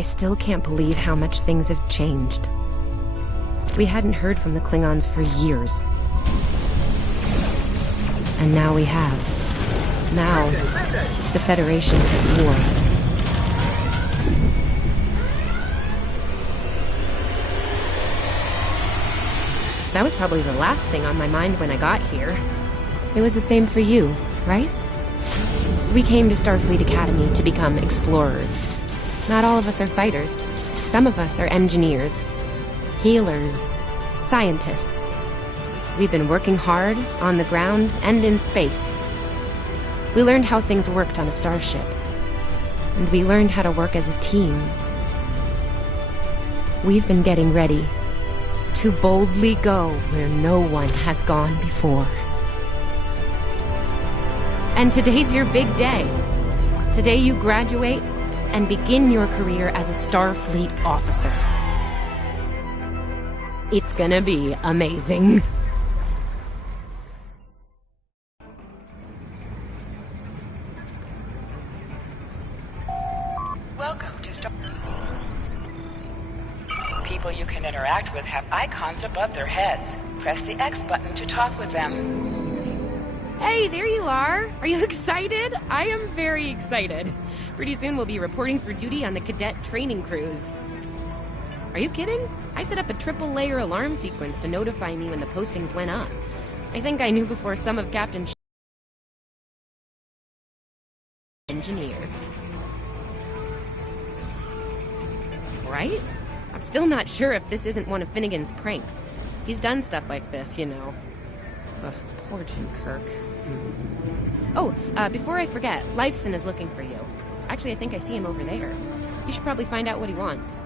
I still can't believe how much things have changed. We hadn't heard from the Klingons for years. And now we have. Now, the Federation's at war. That was probably the last thing on my mind when I got here. It was the same for you, right? We came to Starfleet Academy to become explorers. Not all of us are fighters. Some of us are engineers, healers, scientists. We've been working hard on the ground and in space. We learned how things worked on a starship. And we learned how to work as a team. We've been getting ready to boldly go where no one has gone before. And today's your big day. Today you graduate and begin your career as a Starfleet officer. It's gonna be amazing. Welcome to People you can interact with have icons above their heads. Press the X button to talk with them. Hey, there you are! Are you excited? I am very excited. Pretty soon we'll be reporting for duty on the cadet training cruise. Are you kidding? I set up a triple-layer alarm sequence to notify me when the postings went up. I think I knew before some of Captain engineer. Right? I'm still not sure if this isn't one of Finnegan's pranks. He's done stuff like this, you know. Ugh, poor Jim Kirk. Oh, before I forget, Lifeson is looking for you. Actually, I think I see him over there. You should probably find out what he wants.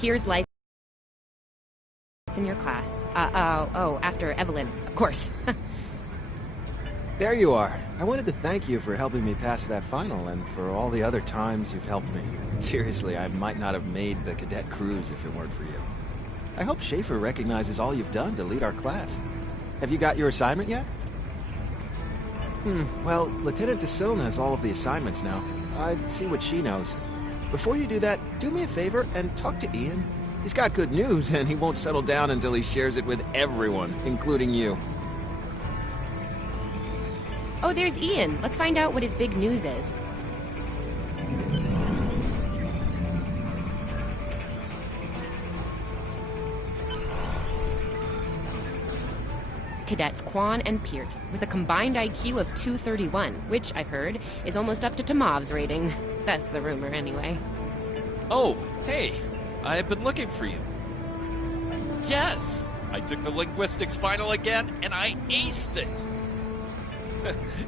Here's Life in your class. After Evelyn, of course. There you are. I wanted to thank you for helping me pass that final and for all the other times you've helped me. Seriously, I might not have made the cadet cruise if it weren't for you. I hope Schaefer recognizes all you've done to lead our class. Have you got your assignment yet? Well, Lieutenant DeSilne has all of the assignments now. I'd see what she knows. Before you do that, do me a favor and talk to Ian. He's got good news, and he won't settle down until he shares it with everyone, including you. Oh, there's Ian. Let's find out what his big news is. Cadets Quan and Peart, with a combined IQ of 231, which, I've heard, is almost up to Tomov's rating. That's the rumor, anyway. Oh, hey. I've been looking for you. Yes! I took the linguistics final again, and I aced it!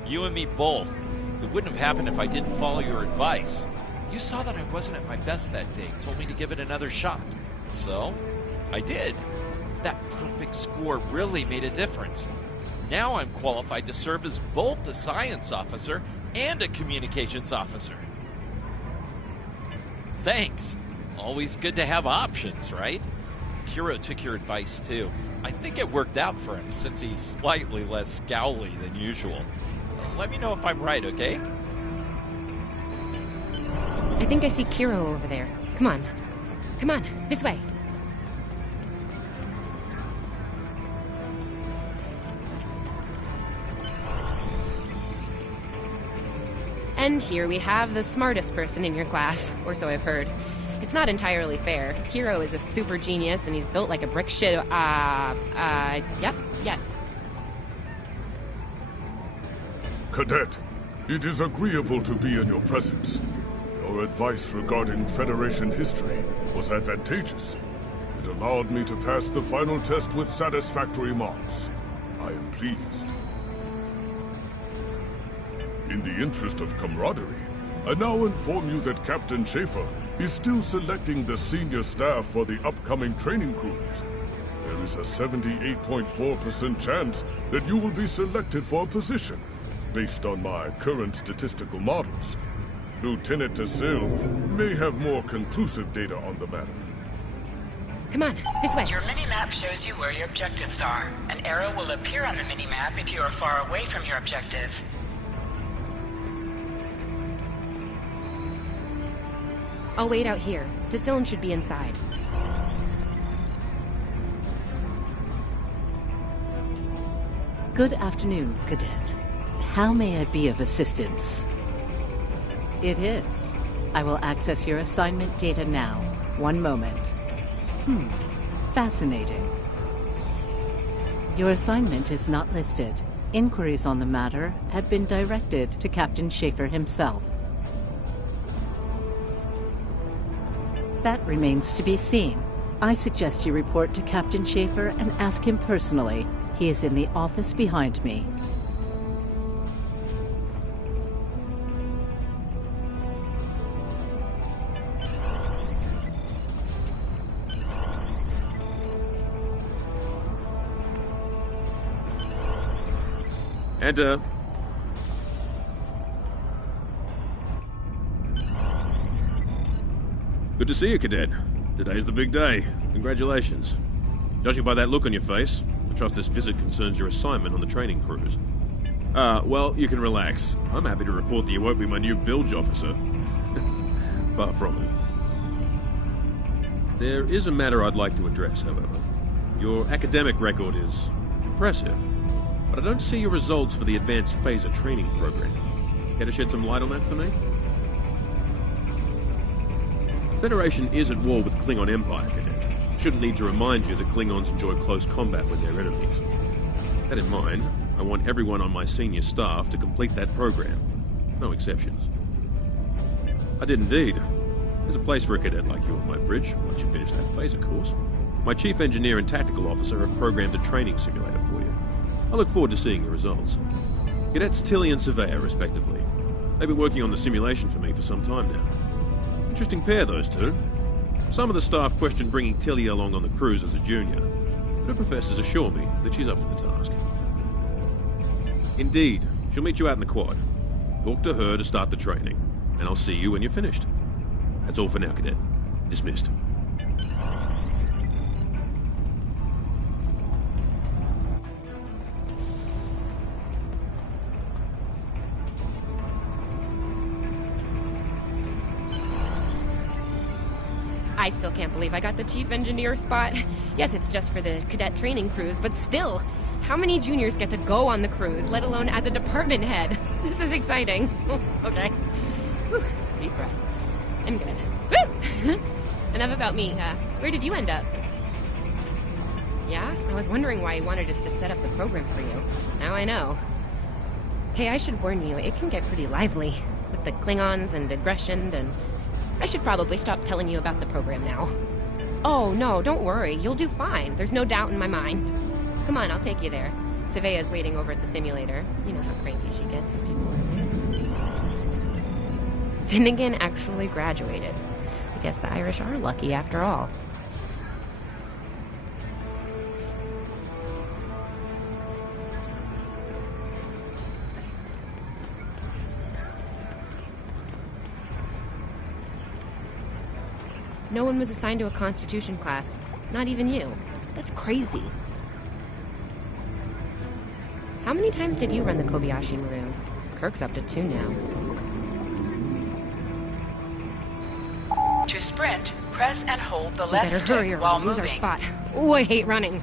You and me both. It wouldn't have happened if I didn't follow your advice. You saw that I wasn't at my best that day, told me to give it another shot. So, I did. That perfect score really made a difference. Now I'm qualified to serve as both a science officer and a communications officer. Thanks. Always good to have options, right? Kiro took your advice too. I think it worked out for him since he's slightly less scowly than usual. Let me know if I'm right, okay? I think I see Kiro over there. Come on. Come on, this way. And here we have the smartest person in your class, or so I've heard. It's not entirely fair. Kiro is a super genius, and he's built like a brick shit. Yep, yes. Cadet, it is agreeable to be in your presence. Your advice regarding Federation history was advantageous. It allowed me to pass the final test with satisfactory marks. I am pleased. In the interest of camaraderie, I now inform you that Captain Schaefer is still selecting the senior staff for the upcoming training cruise. There is a 78.4% chance that you will be selected for a position, based on my current statistical models. Lieutenant DeSilne may have more conclusive data on the matter. Come on, this way. Your mini-map shows you where your objectives are. An arrow will appear on the mini-map if you are far away from your objective. I'll wait out here. Decilin should be inside. Good afternoon, Cadet. How may I be of assistance? It is. I will access your assignment data now. One moment. Fascinating. Your assignment is not listed. Inquiries on the matter have been directed to Captain Schaefer himself. That remains to be seen. I suggest you report to Captain Schaefer and ask him personally. He is in the office behind me. Enter. Good to see you, Cadet. Today's the big day. Congratulations. Judging by that look on your face, I trust this visit concerns your assignment on the training cruise. Well, you can relax. I'm happy to report that you won't be my new bilge officer. Far from it. There is a matter I'd like to address, however. Your academic record is impressive, but I don't see your results for the Advanced Phaser training program. Care to shed some light on that for me? The Federation is at war with the Klingon Empire, Cadet. Shouldn't need to remind you that Klingons enjoy close combat with their enemies. That in mind, I want everyone on my senior staff to complete that program. No exceptions. I did indeed. There's a place for a cadet like you on my bridge once you finish that phaser course. My chief engineer and tactical officer have programmed a training simulator for you. I look forward to seeing your results. Cadets Tilly and Surveyor, respectively. They've been working on the simulation for me for some time now. Interesting pair, those two. Some of the staff question bringing Tilly along on the cruise as a junior, but her professors assure me that she's up to the task. Indeed, she'll meet you out in the quad. Talk to her to start the training, and I'll see you when you're finished. That's all for now, Cadet. Dismissed. I still can't believe I got the chief engineer spot. Yes, it's just for the cadet training cruise, but still, how many juniors get to go on the cruise, let alone as a department head? This is exciting. Okay. Whew. Deep breath. I'm good. Woo! Enough about me. Where did you end up? Yeah? I was wondering why you wanted us to set up the program for you. Now I know. Hey, I should warn you, it can get pretty lively. With the Klingons and aggression and... I should probably stop telling you about the program now. Oh, no, don't worry. You'll do fine. There's no doubt in my mind. Come on, I'll take you there. Savea's waiting over at the simulator. You know how cranky she gets when people are there. Finnegan actually graduated. I guess the Irish are lucky after all. No one was assigned to a Constitution class. Not even you. That's crazy. How many times did you run the Kobayashi Maru? Kirk's up to 2 now. To sprint, press and hold the We left better hurry stick or while we'll lose moving. our spot. Oh, I hate running.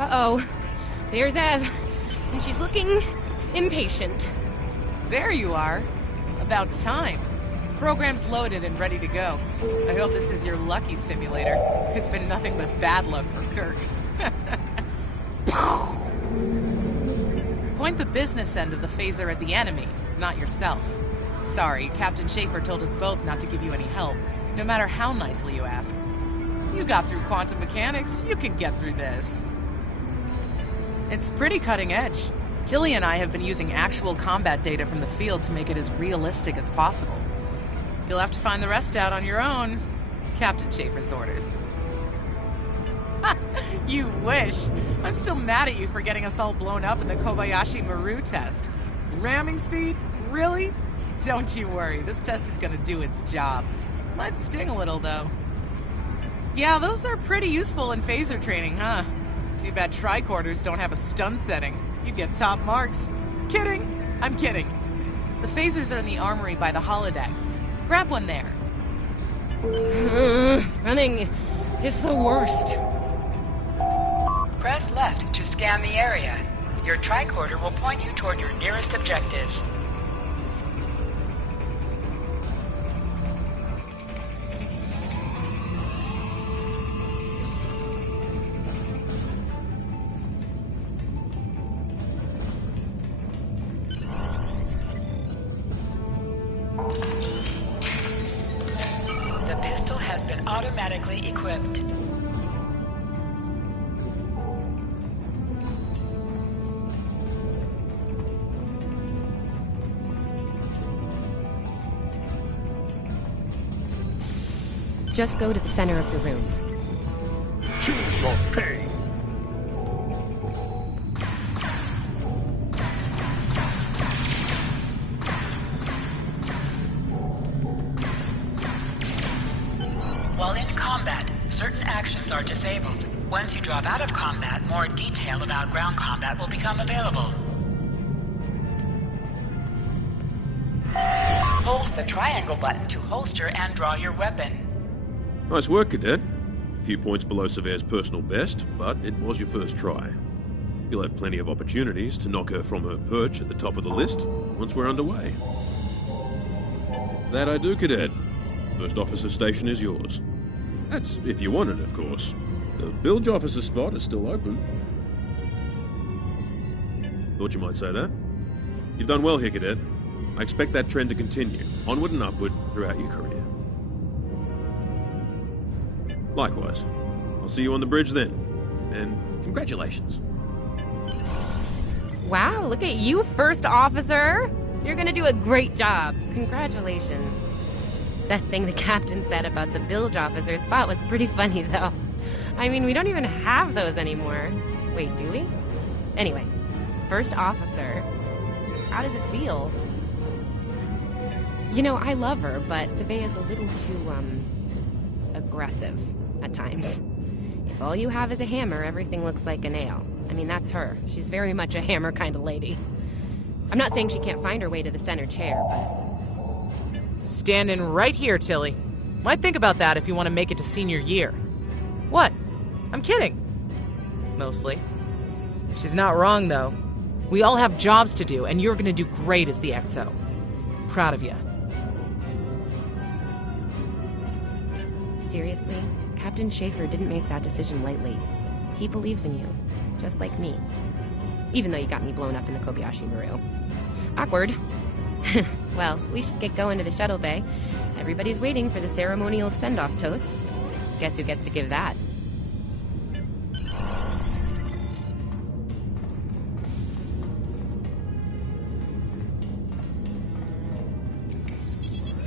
Uh-oh. There's Ev. And she's looking impatient. There you are. About time. Program's loaded and ready to go. I hope this is your lucky simulator. It's been nothing but bad luck for Kirk. Point the business end of the phaser at the enemy, not yourself. Sorry, Captain Schaefer told us both not to give you any help, no matter how nicely you ask. You got through quantum mechanics, you can get through this. It's pretty cutting edge. Tilly and I have been using actual combat data from the field to make it as realistic as possible. You'll have to find the rest out on your own. Captain Schaefer's orders. You wish. I'm still mad at you for getting us all blown up in the Kobayashi Maru test. Ramming speed? Really? Don't you worry, this test is gonna do its job. Might sting a little, though. Yeah, those are pretty useful in phaser training, huh? Too bad tricorders don't have a stun setting. You'd get top marks. Kidding! I'm kidding. The phasers are in the armory by the holodecks. Grab one there. Running is the worst. Press left to scan the area. Your tricorder will point you toward your nearest objective. The pistol has been automatically equipped. Just go to the center of the room. Choose your pain. While in combat, certain actions are disabled. Once you drop out of combat, more detail about ground combat will become available. Hold the triangle button to holster and draw your weapon. Nice work, Cadet. A few points below Severe's personal best, but it was your first try. You'll have plenty of opportunities to knock her from her perch at the top of the list once we're underway. That I do, Cadet. First officer station is yours. That's if you want it, of course. The bilge officer spot is still open. Thought you might say that. You've done well here, Cadet. I expect that trend to continue, onward and upward, throughout your career. Likewise. I'll see you on the bridge then. And congratulations. Wow, look at you, first officer! You're gonna do a great job. Congratulations. That thing the captain said about the bilge officer spot was pretty funny, though. I mean, we don't even have those anymore. Wait, do we? Anyway, first officer. How does it feel? You know, I love her, but Savea's a little too, aggressive at times. If all you have is a hammer, everything looks like a nail. I mean, that's her. She's very much a hammer kind of lady. I'm not saying she can't find her way to the center chair, but... Standing right here, Tilly. Might think about that if you want to make it to senior year. What? I'm kidding. Mostly. She's not wrong, though. We all have jobs to do, and you're gonna do great as the XO. Proud of you. Seriously, Captain Schaefer didn't make that decision lightly. He believes in you, just like me. Even though you got me blown up in the Kobayashi Maru. Awkward. Well, we should get going to the shuttle bay. Everybody's waiting for the ceremonial send-off toast. Guess who gets to give that?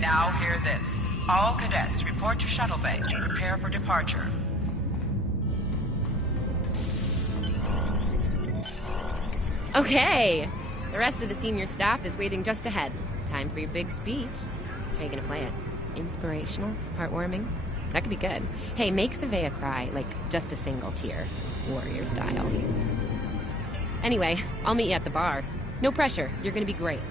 Now hear this. All cadets report to shuttle bay to prepare for departure. Okay! The rest of the senior staff is waiting just ahead. Time for your big speech. How are you gonna play it? Inspirational? Heartwarming? That could be good. Hey, make Savea cry, like just a single tear. Warrior style. Anyway, I'll meet you at the bar. No pressure, you're gonna be great.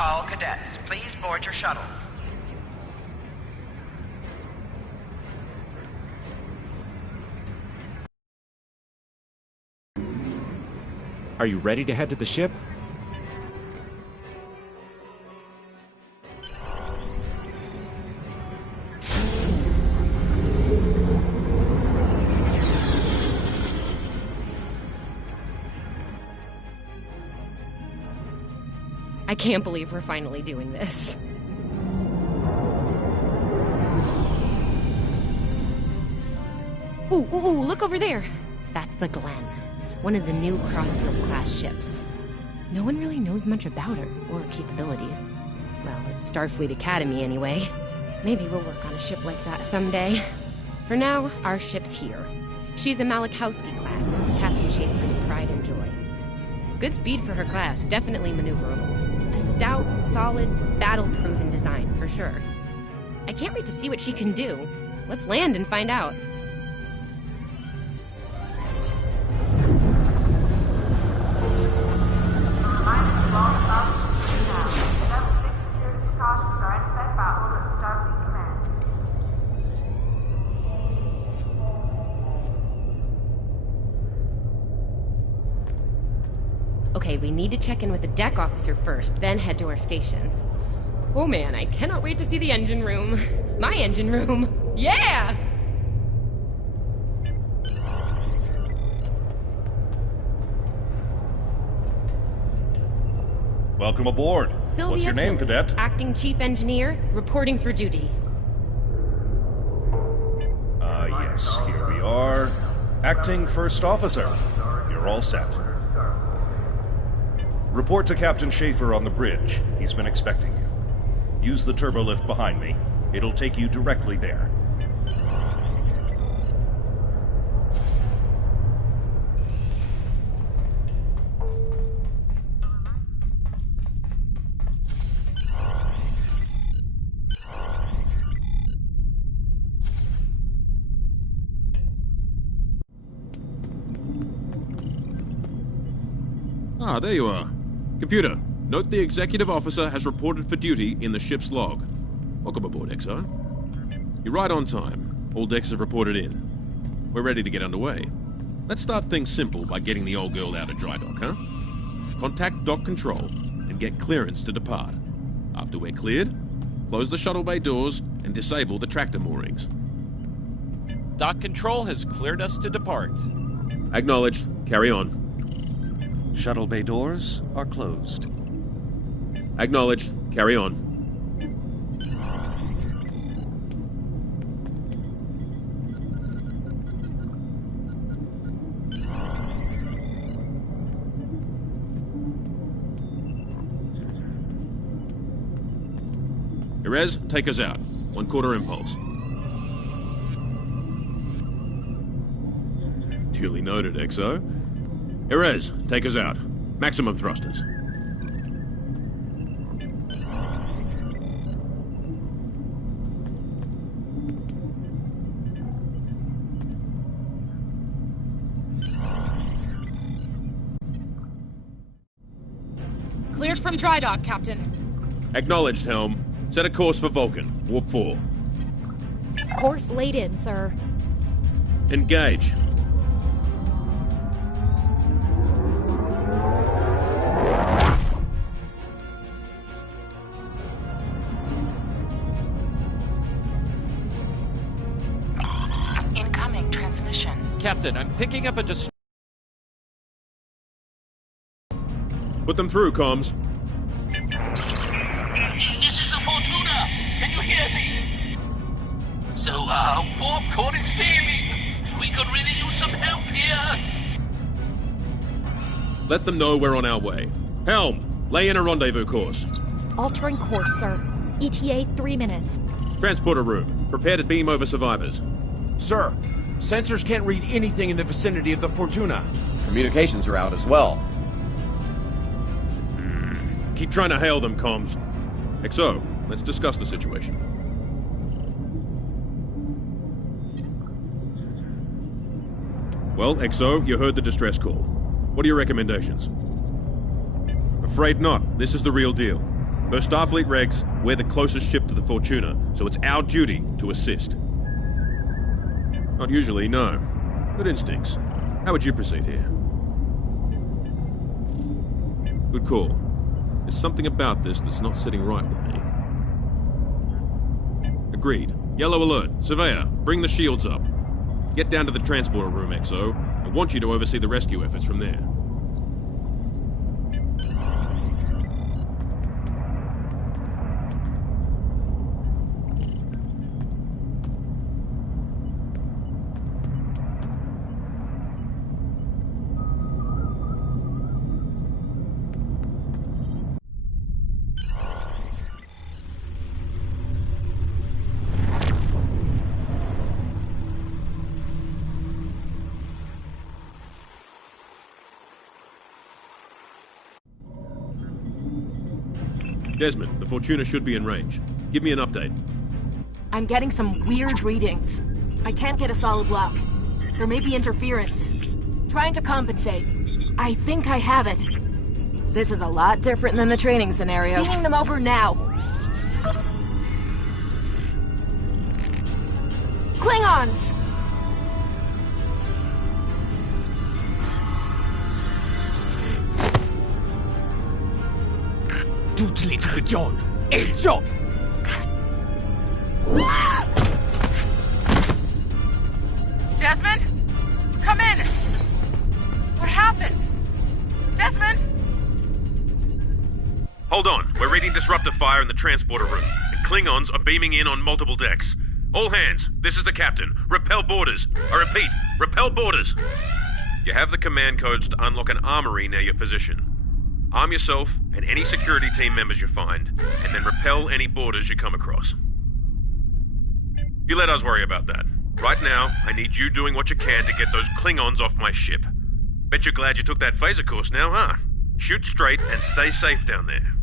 All cadets, please board your shuttles. Are you ready to head to the ship? I can't believe we're finally doing this. Ooh, look over there. That's the Glen, one of the new Crossfield-class ships. No one really knows much about her, or her capabilities. Well, at Starfleet Academy anyway. Maybe we'll work on a ship like that someday. For now, our ship's here. She's a Malachowski class, Captain Schaefer's pride and joy. Good speed for her class, definitely maneuverable. A stout, solid, battle-proven design, for sure. I can't wait to see what she can do. Let's land and find out. Okay, we need to check in with the deck officer first, then head to our stations. Oh man, I cannot wait to see the engine room. My engine room. Yeah! Welcome aboard. Sylvia What's your name, Tilley, Cadet? Acting Chief Engineer, reporting for duty. Yes, here we are. Acting First Officer. You're all set. Report to Captain Schaefer on the bridge. He's been expecting you. Use the turbolift behind me. It'll take you directly there. Ah, there you are. Computer, note the executive officer has reported for duty in the ship's log. Welcome aboard, XO. You're right on time. All decks have reported in. We're ready to get underway. Let's start things simple by getting the old girl out of dry dock, huh? Contact dock control and get clearance to depart. After we're cleared, close the shuttle bay doors and disable the tractor moorings. Dock control has cleared us to depart. Acknowledged. Carry on. Shuttle bay doors are closed. Acknowledged. Carry on. Erez, take us out. 1/4 impulse. Duly noted, XO. Erez, take us out. Maximum thrusters. Cleared from dry dock, Captain. Acknowledged, Helm. Set a course for Vulcan. Warp 4. Course laid in, sir. Engage. Incoming transmission. Captain, I'm picking up a Put them through, comms. This is the Fortuna! Can you hear me? So, warp core is failing. We could really use some help here. Let them know we're on our way. Helm, lay in a rendezvous course. Altering course, sir. ETA 3 minutes. Transporter room. Prepare to beam over survivors. Sir, sensors can't read anything in the vicinity of the Fortuna. Communications are out as well. Keep trying to hail them, comms. XO, let's discuss the situation. Well, XO, you heard the distress call. What are your recommendations? Afraid not. This is the real deal. Per Starfleet regs, we're the closest ship to the Fortuna, so it's our duty to assist. Not usually, no. Good instincts. How would you proceed here? Good call. There's something about this that's not sitting right with me. Agreed. Yellow alert. Surveyor, bring the shields up. Get down to the transporter room, XO. I want you to oversee the rescue efforts from there. Desmond, the Fortuna should be in range. Give me an update. I'm getting some weird readings. I can't get a solid lock. There may be interference. Trying to compensate. I think I have it. This is a lot different than the training scenarios. Beaming them over now. Klingons! 두틀리트 존, 일조! Desmond? Come in! What happened? Desmond? Hold on. We're reading disruptor fire in the transporter room, and Klingons are beaming in on multiple decks. All hands, this is the captain. Repel boarders. I repeat, repel boarders. You have the command codes to unlock an armory near your position. Arm yourself and any security team members you find, and then repel any boarders you come across. You let us worry about that. Right now, I need you doing what you can to get those Klingons off my ship. Bet you're glad you took that phaser course now, huh? Shoot straight and stay safe down there.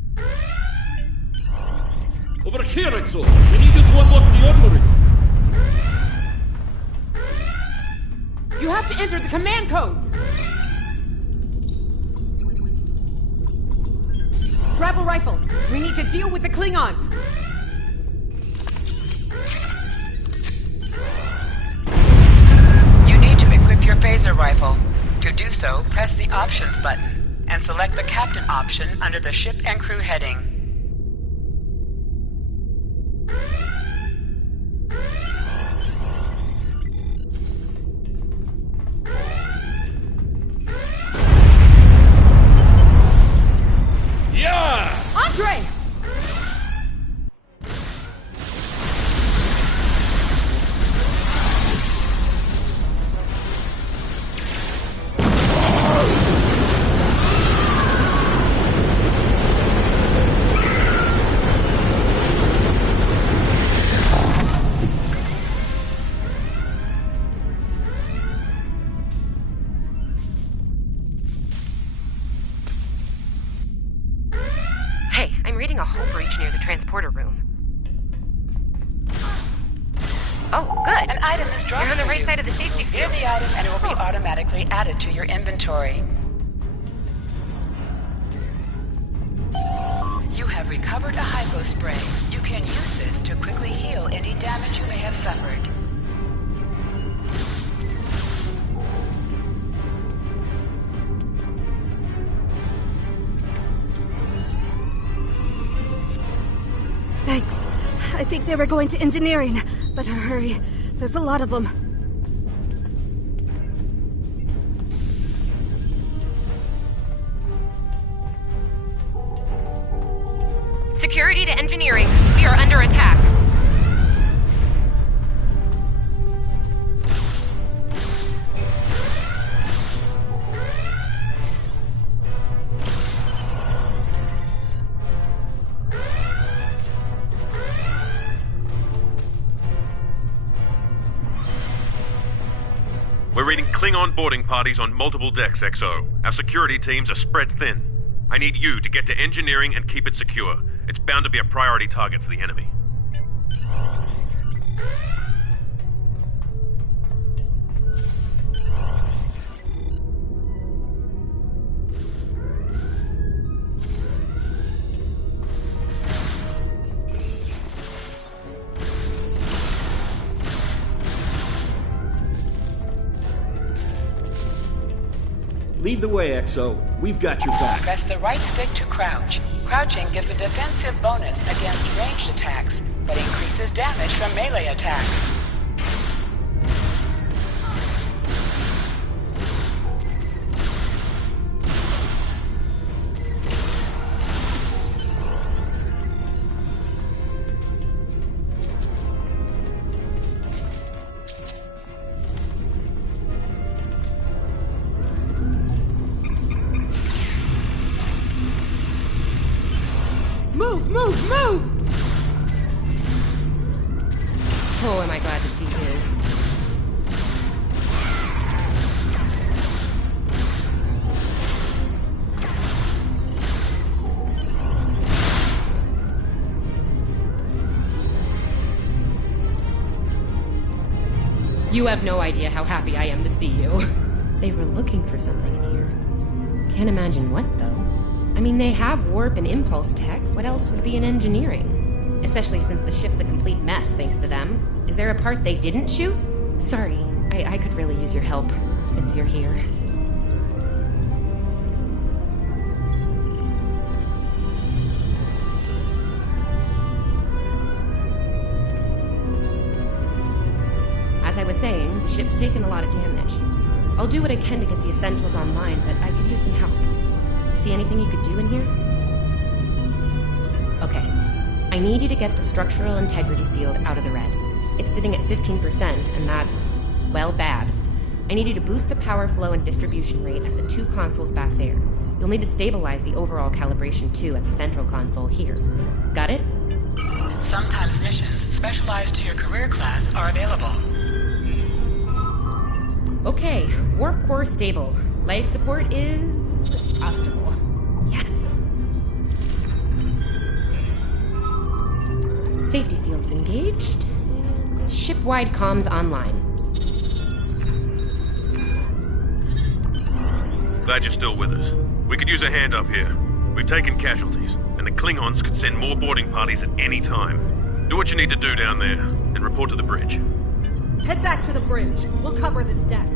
Over here, Exo! We need you to unlock the armory! You have to enter the command codes! Grab a rifle. We need to deal with the Klingons. You need to equip your phaser rifle. To do so, press the Options button and select the Captain option under the Ship and Crew heading. Andre! A hull breach near the transporter room. Oh, good. An item is dropped. You're on the right side of the safety Clear field. the item and it will be automatically added to your inventory. You have recovered a hypo spray. You can use this to quickly heal any damage you may have suffered. Thanks. I think they were going to engineering. Better hurry. There's a lot of them. Security to engineering. We are under attack. We're reading Klingon boarding parties on multiple decks, XO. Our security teams are spread thin. I need you to get to engineering and keep it secure. It's bound to be a priority target for the enemy. Lead the way, XO. We've got your back. Press the right stick to crouch. Crouching gives a defensive bonus against ranged attacks, but increases damage from melee attacks. Move! Move! Oh, am I glad to see you. You have no idea how happy I am to see you. They were looking for something in here. Can't imagine what, though. I mean, they have warp and impulse tech. What else would be in engineering? Especially since the ship's a complete mess, thanks to them. Is there a part they didn't shoot? Sorry, I could really use your help, since you're here. As I was saying, the ship's taken a lot of damage. I'll do what I can to get the essentials online, but I could use some help. See anything you could do in here? Okay. I need you to get the structural integrity field out of the red. It's sitting at 15%, and that's, well, bad. I need you to boost the power flow and distribution rate at the 2 consoles back there. You'll need to stabilize the overall calibration, too, at the central console here. Got it? Sometimes missions specialized to your career class are available. Okay, warp core stable. Life support is optimal. Yes. Safety fields engaged. And ship-wide comms online. Glad you're still with us. We could use a hand up here. We've taken casualties, and the Klingons could send more boarding parties at any time. Do what you need to do down there, and report to the bridge. Head back to the bridge. We'll cover this deck.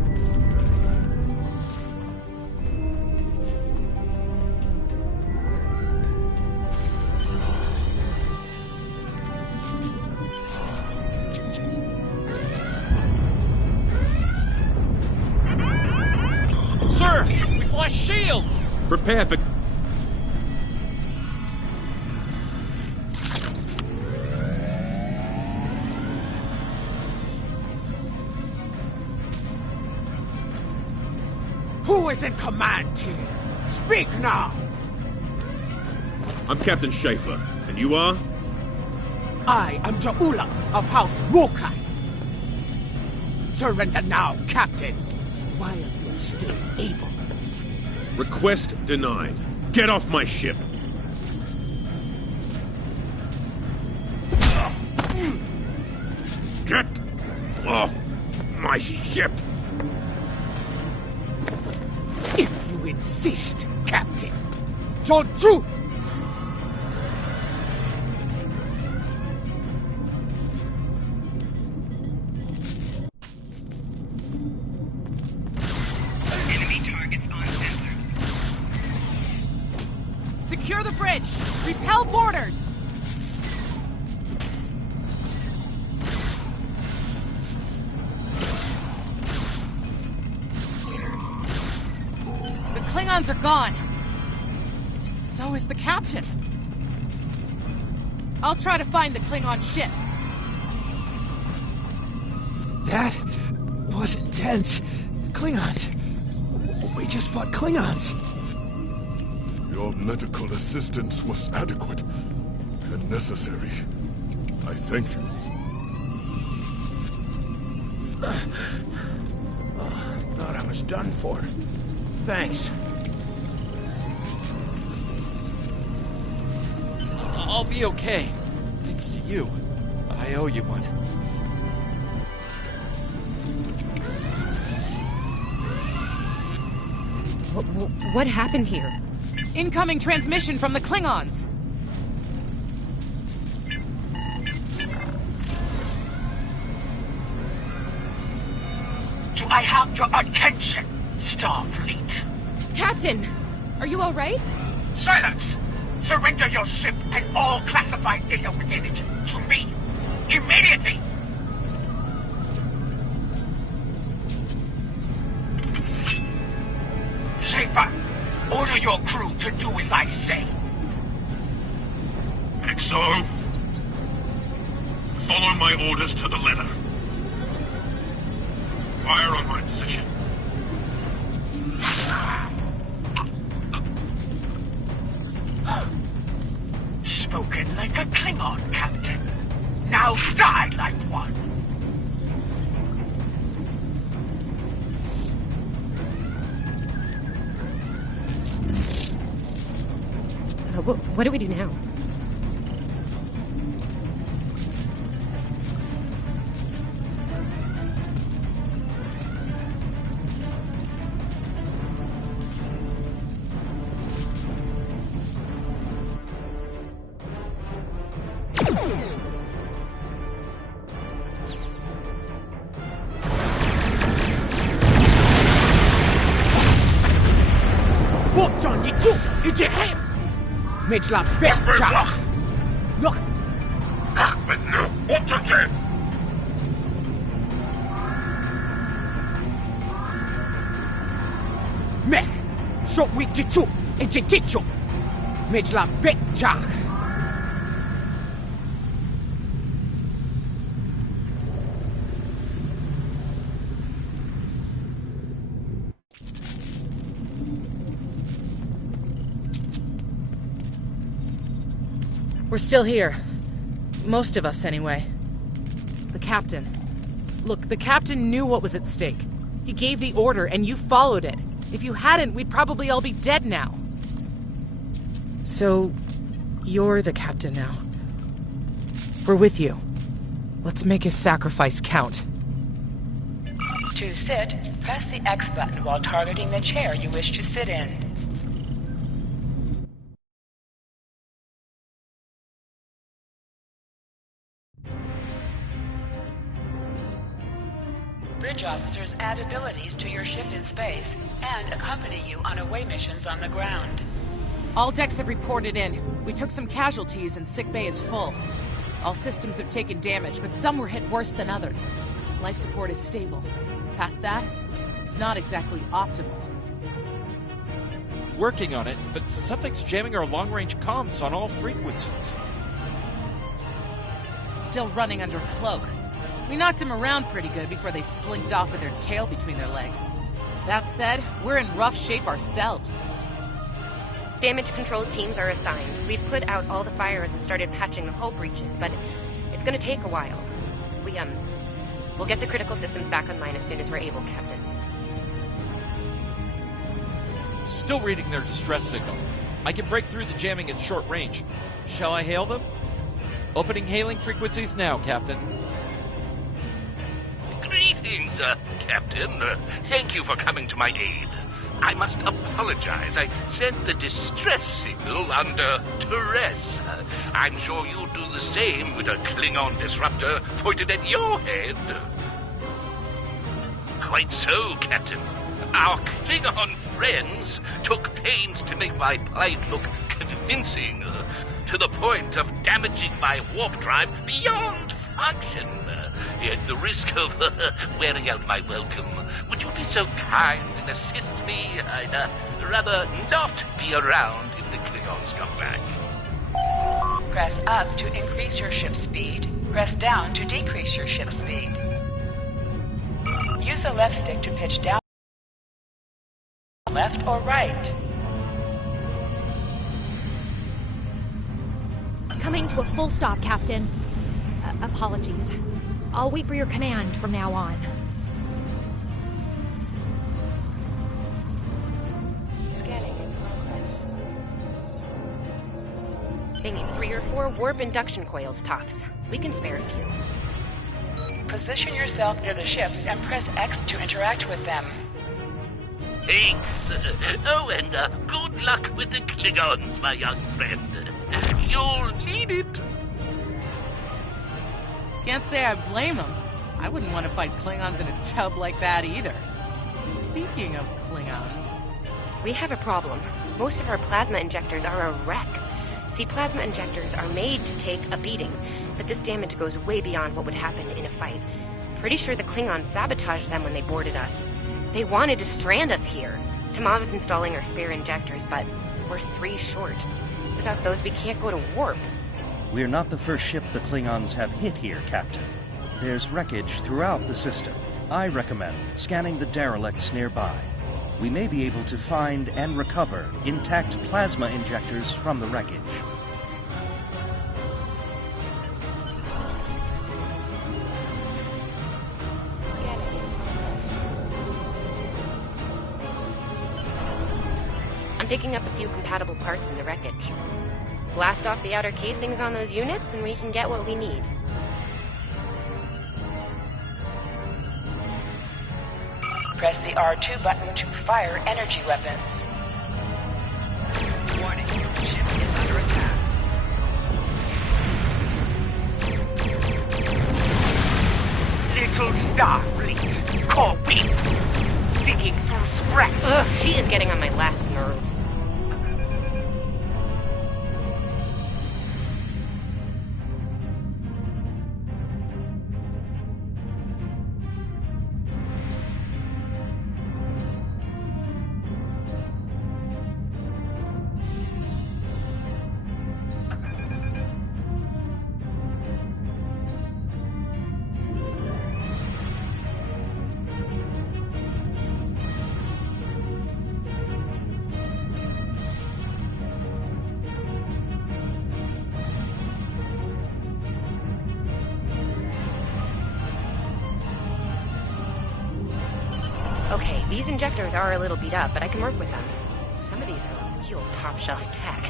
Sir, we flash shields! Prepare for... Who is in command here? Speak now! I'm Captain Schaefer, and you are? I am Ja'ula of House Mokai. Surrender now, Captain, while you're still able. Request denied. Get off my ship! Get off my ship! If you insist, Captain. Joju! Enemy targets on sensors. Secure the bridge! Repel boarders! The Klingons are gone. So is the captain. I'll try to find the Klingon ship. That was intense. Klingons. We just fought Klingons. Your medical assistance was adequate and necessary. I thank you. Thought I was done for. Thanks. I'll be okay. Thanks to you. I owe you one. What happened here? Incoming transmission from the Klingons. Do I have your attention, Starfleet? Captain! Are you alright? Silence! Surrender your ship and all classified data within it to me. Immediately! Schaefer, order your crew to do as I say. XO, follow my orders to the letter. Fire on my position. Spoken like a Klingon, Captain. Now die like one. What do we do now? 복전 이쪽 이제 해. 메질라 백자. 너. 맥. 속 위쪽 이제 뒤쪽. 메질라 백자. We're still here. Most of us, anyway. The captain. Look, the captain knew what was at stake. He gave the order, and you followed it. If you hadn't, we'd probably all be dead now. So, you're the captain now. We're with you. Let's make his sacrifice count. To sit, press the X button while targeting the chair you wish to sit in. Bridge officers add abilities to your ship in space and accompany you on away missions on the ground. All decks have reported in. We took some casualties and sickbay is full. All systems have taken damage, but some were hit worse than others. Life support is stable. Past that, it's not exactly optimal. Working on it, but something's jamming our long-range comms on all frequencies. Still running under cloak. We knocked him around pretty good before they slinked off with their tail between their legs. That said, we're in rough shape ourselves. Damage control teams are assigned. We've put out all the fires and started patching the hull breaches, but it's gonna take a while. We'll get the critical systems back online as soon as we're able, Captain. Still reading their distress signal. I can break through the jamming at short range. Shall I hail them? Opening hailing frequencies now, Captain. Greetings, Captain. Thank you for coming to my aid. I must apologize. I sent the distress signal under duress. I'm sure you'll do the same with a Klingon disruptor pointed at your head. Quite so, Captain. Our Klingon friends took pains to make my plight look convincing, to the point of damaging my warp drive beyond function. At the risk of wearing out my welcome, would you be so kind and assist me? I'd rather not be around if the Klingons come back. Press up to increase your ship speed. Press down to decrease your ship speed. Use the left stick to pitch down, left or right. Coming to a full stop, Captain. Apologies. I'll wait for your command from now on. Scanning in progress. They need 3 or 4 warp induction coils tops. We can spare a few. Position yourself near the ships and press X to interact with them. Thanks. Oh, and good luck with the Klingons, my young friend. You'll need it. Can't say I blame him. I wouldn't want to fight Klingons in a tub like that either. Speaking of Klingons... We have a problem. Most of our plasma injectors are a wreck. See, plasma injectors are made to take a beating, but this damage goes way beyond what would happen in a fight. Pretty sure the Klingons sabotaged them when they boarded us. They wanted to strand us here. Tamav is installing our spare injectors, but we're 3 short. Without those, we can't go to warp. We're not the first ship the Klingons have hit here, Captain. There's wreckage throughout the system. I recommend scanning the derelicts nearby. We may be able to find and recover intact plasma injectors from the wreckage. I'm picking up a few compatible parts in the wreckage. Blast off the outer casings on those units and we can get what we need. Press the R2 button to fire energy weapons. Warning, ship is under attack. little starfleet, core weak, digging through scraps. Ugh, she is getting on my last nerve. Okay, these injectors are a little beat up, but I can work with them. Some of these are real top-shelf tech.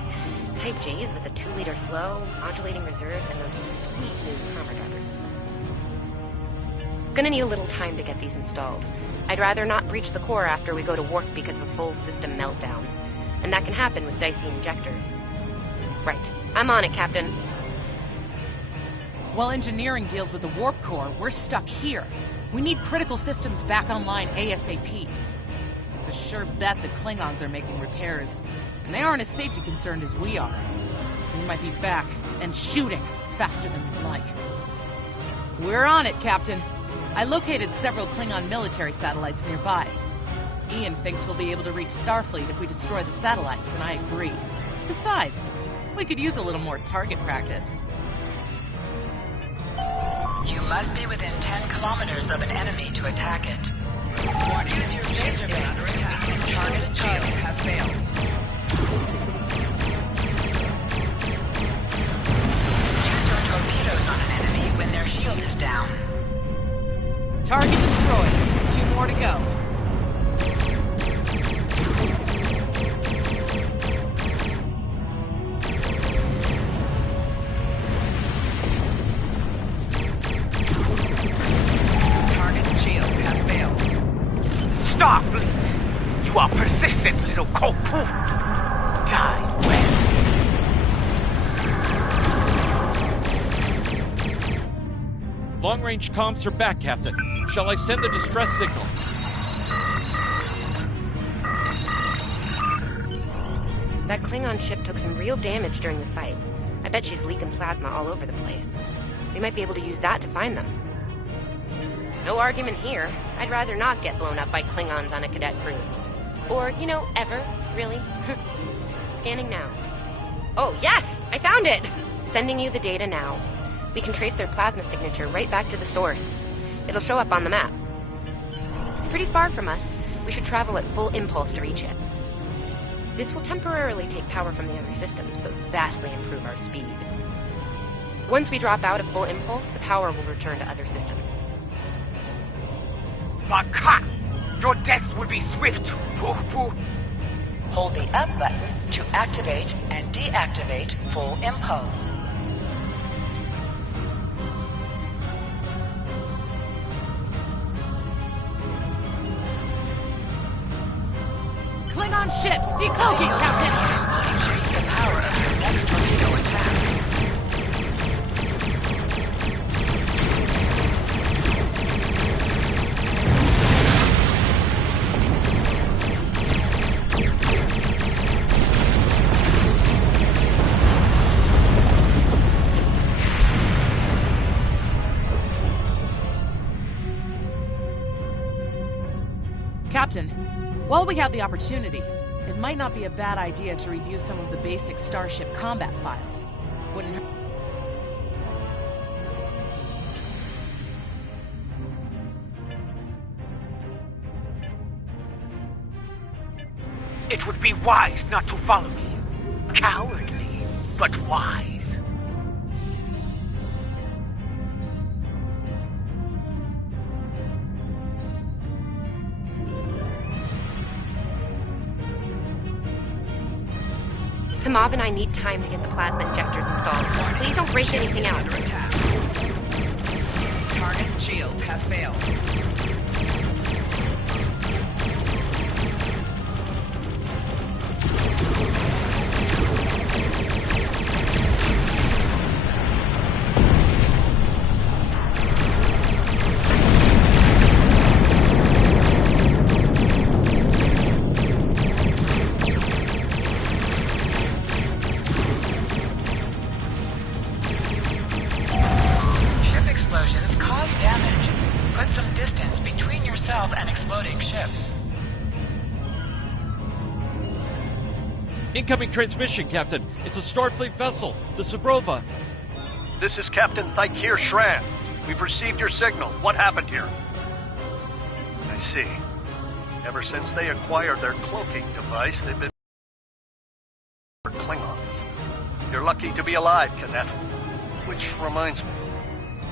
Type J's with a 2-liter flow, modulating reserves, and those sweet new armor drivers. Gonna need a little time to get these installed. I'd rather not breach the core after we go to warp because of a full system meltdown. And that can happen with dicey injectors. Right. I'm on it, Captain. While engineering deals with the warp core, we're stuck here. We need critical systems back online ASAP. It's a sure bet the Klingons are making repairs, and they aren't as safety concerned as we are. We might be back and shooting faster than we'd like. We're on it, Captain. I located several Klingon military satellites nearby. Ian thinks we'll be able to reach Starfleet if we destroy the satellites, and I agree. Besides, we could use a little more target practice. You must be within 10 kilometers of an enemy to attack it. Use your laser beam to attack. Target shield has failed. Use your torpedoes on an enemy when their shield is down. Target destroyed. 2 more to go. Starfleet, you are persistent, little cockpoo. Die well. Long-range comms are back, Captain. Shall I send the distress signal? That Klingon ship took some real damage during the fight. I bet she's leaking plasma all over the place. We might be able to use that to find them. No argument here. I'd rather not get blown up by Klingons on a cadet cruise. Or, you know, ever, really. Scanning now. Oh, yes! I found it! Sending you the data now. We can trace their plasma signature right back to the source. It'll show up on the map. It's pretty far from us. We should travel at full impulse to reach it. This will temporarily take power from the other systems, but vastly improve our speed. Once we drop out of full impulse, the power will return to other systems. Maka! Your death will be swift, poo-poo. Hold the up button to activate and deactivate full impulse. Klingon ships, decloaking, Captain! Increase the power of your next torpedo attack. Captain, while we have the opportunity, it might not be a bad idea to review some of the basic Starship combat files. Wouldn't hurt. It would be wise not to follow me. Cowardly, but wise. Tamav and I need time to get the plasma injectors installed. Please don't break anything out. Target's shields have failed. Incoming transmission, Captain. It's a Starfleet vessel, the Sabrova. This is Captain Thykir Shran. We've received your signal. What happened here? I see. Ever since they acquired their cloaking device, they've been for Klingons. You're lucky to be alive, Cadet. Which reminds me,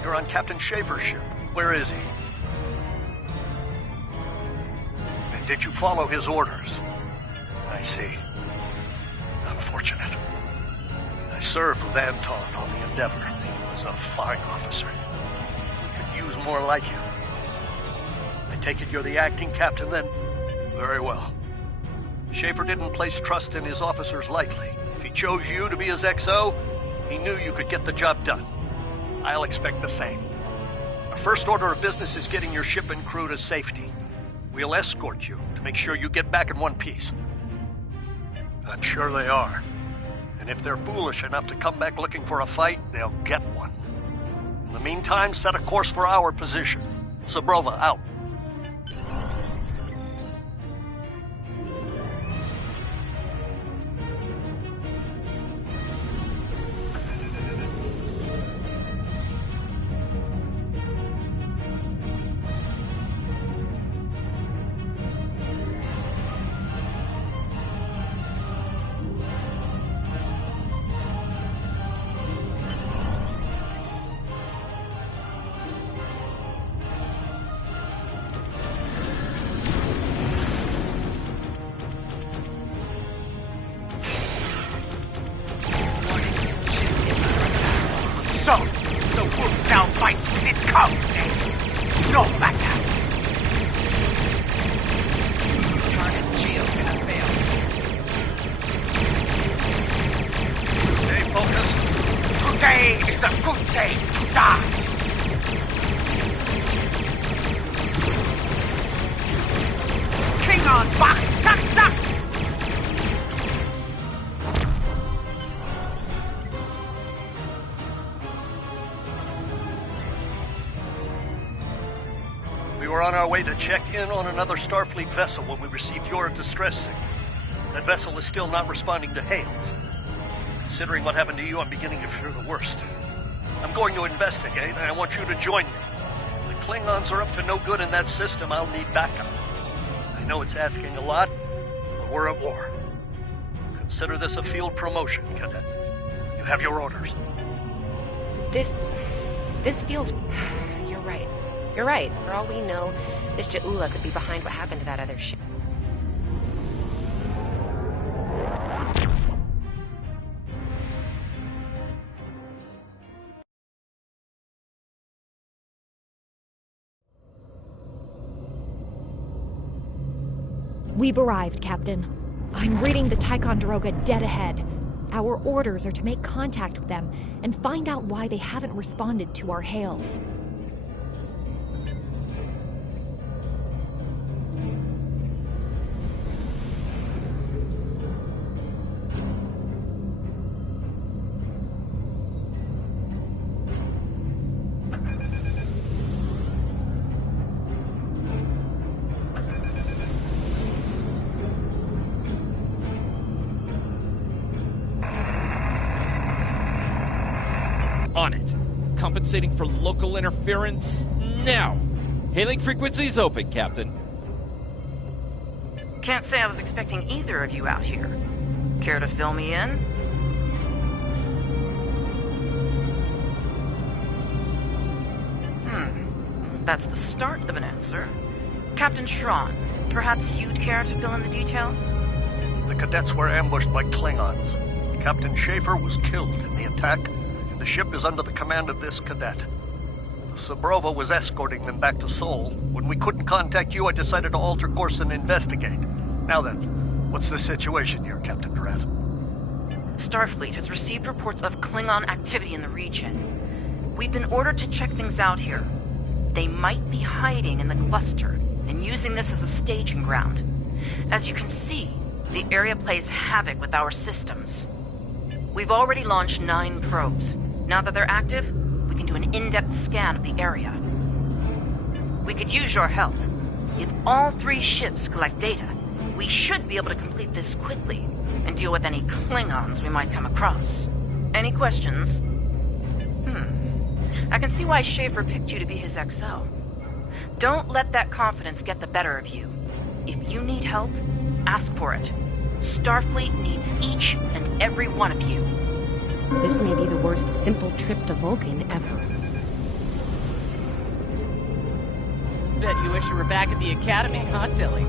you're on Captain Schaefer's ship. Where is he? And did you follow his orders? I see. Unfortunate. I served with Anton on the Endeavor. He was a fine officer. We could use more like him. I take it you're the acting captain then? Very well. Schaefer didn't place trust in his officers lightly. If he chose you to be his XO, he knew you could get the job done. I'll expect the same. Our first order of business is getting your ship and crew to safety. We'll escort you to make sure you get back in one piece. I'm sure they are. And if they're foolish enough to come back looking for a fight, they'll get one. In the meantime, set a course for our position. Sabrova out. So, the wolf now bites when it comes, eh? No matter. Target shield cannot fail. Stay focused. Today is a good day to die. Klingon back, zack. We were on our way to check in on another Starfleet vessel when we received your distress signal. That vessel is still not responding to hails. Considering what happened to you, I'm beginning to fear the worst. I'm going to investigate, and I want you to join me. The Klingons are up to no good in that system. I'll need backup. I know it's asking a lot, but we're at war. Consider this a field promotion, Cadet. You have your orders. This field... You're right. You're right. For all we know, this Ja'ula could be behind what happened to that other ship. We've arrived, Captain. I'm reading the Ticonderoga dead ahead. Our orders are to make contact with them and find out why they haven't responded to our hails. On it. Compensating for local interference now. Hailing frequencies open, Captain. Can't say I was expecting either of you out here. Care to fill me in? That's the start of an answer. Captain Shran, perhaps you'd care to fill in the details? The cadets were ambushed by Klingons. Captain Schaefer was killed in the attack. The ship is under the command of this cadet. The Sabrova was escorting them back to Seoul. When we couldn't contact you, I decided to alter course and investigate. Now then, what's the situation here, Captain Durant? Starfleet has received reports of Klingon activity in the region. We've been ordered to check things out here. They might be hiding in the cluster and using this as a staging ground. As you can see, the area plays havoc with our systems. We've already launched 9 probes. Now that they're active, we can do an in-depth scan of the area. We could use your help. If all 3 ships collect data, We should be able to complete this quickly and deal with any Klingons we might come across. Any questions? I can see why Schaefer picked you to be his XO. Don't let that confidence get the better of you. If you need help, ask for it. Starfleet needs each and every one of you. This may be the worst simple trip to Vulcan ever. Bet you wish you were back at the Academy, huh, Tilly?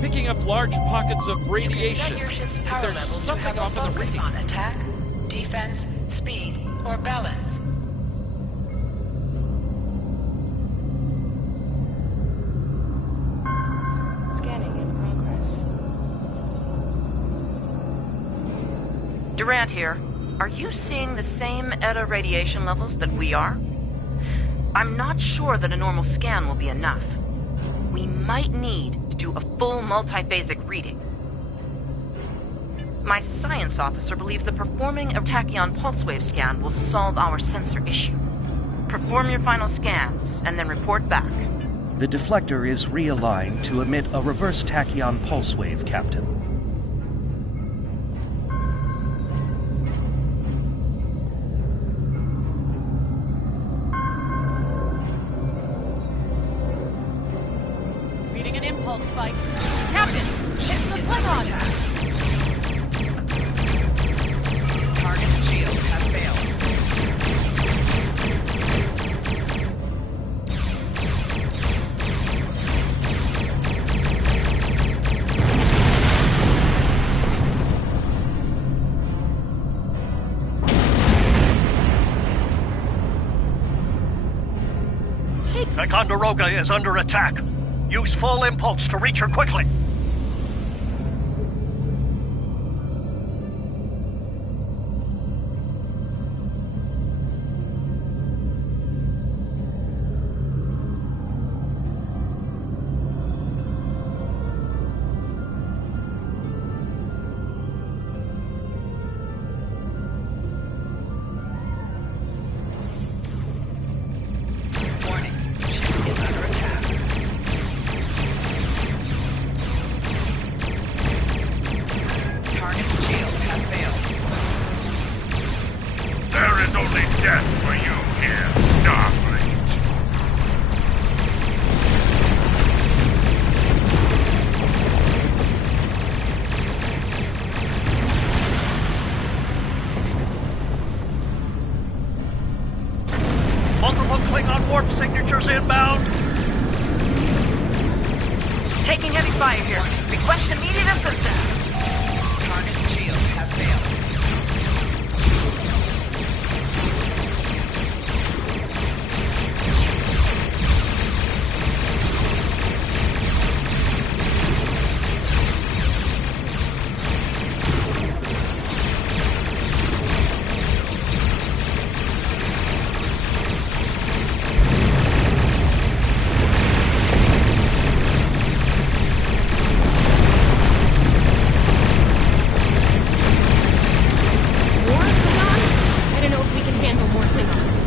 Picking up large pockets of radiation. Set your ship's But power there's levels to something have a off in the focus readings. on attack, defense, speed, or balance. Scanning in progress. Durant here. Are you seeing the same ETA radiation levels that we are? I'm not sure that a normal scan will be enough. We might need to do a full multiphasic reading. My science officer believes that performing a tachyon pulse wave scan will solve our sensor issue. Perform your final scans, and then report back. The deflector is realigned to emit a reverse tachyon pulse wave, Captain. Reading an impulse spike. Captain, it's the Klingons! Target shield has failed. Ticonderoga is under attack. Use full impulse to reach her quickly. Warning, ship is under attack. Target shield has failed. There is only death for you here, Starfleet. Multiple Klingon warp signatures inbound. Taking heavy fire here. Request immediate assistance. Target shield has failed. More Klingons? I don't know if we can handle more Klingons.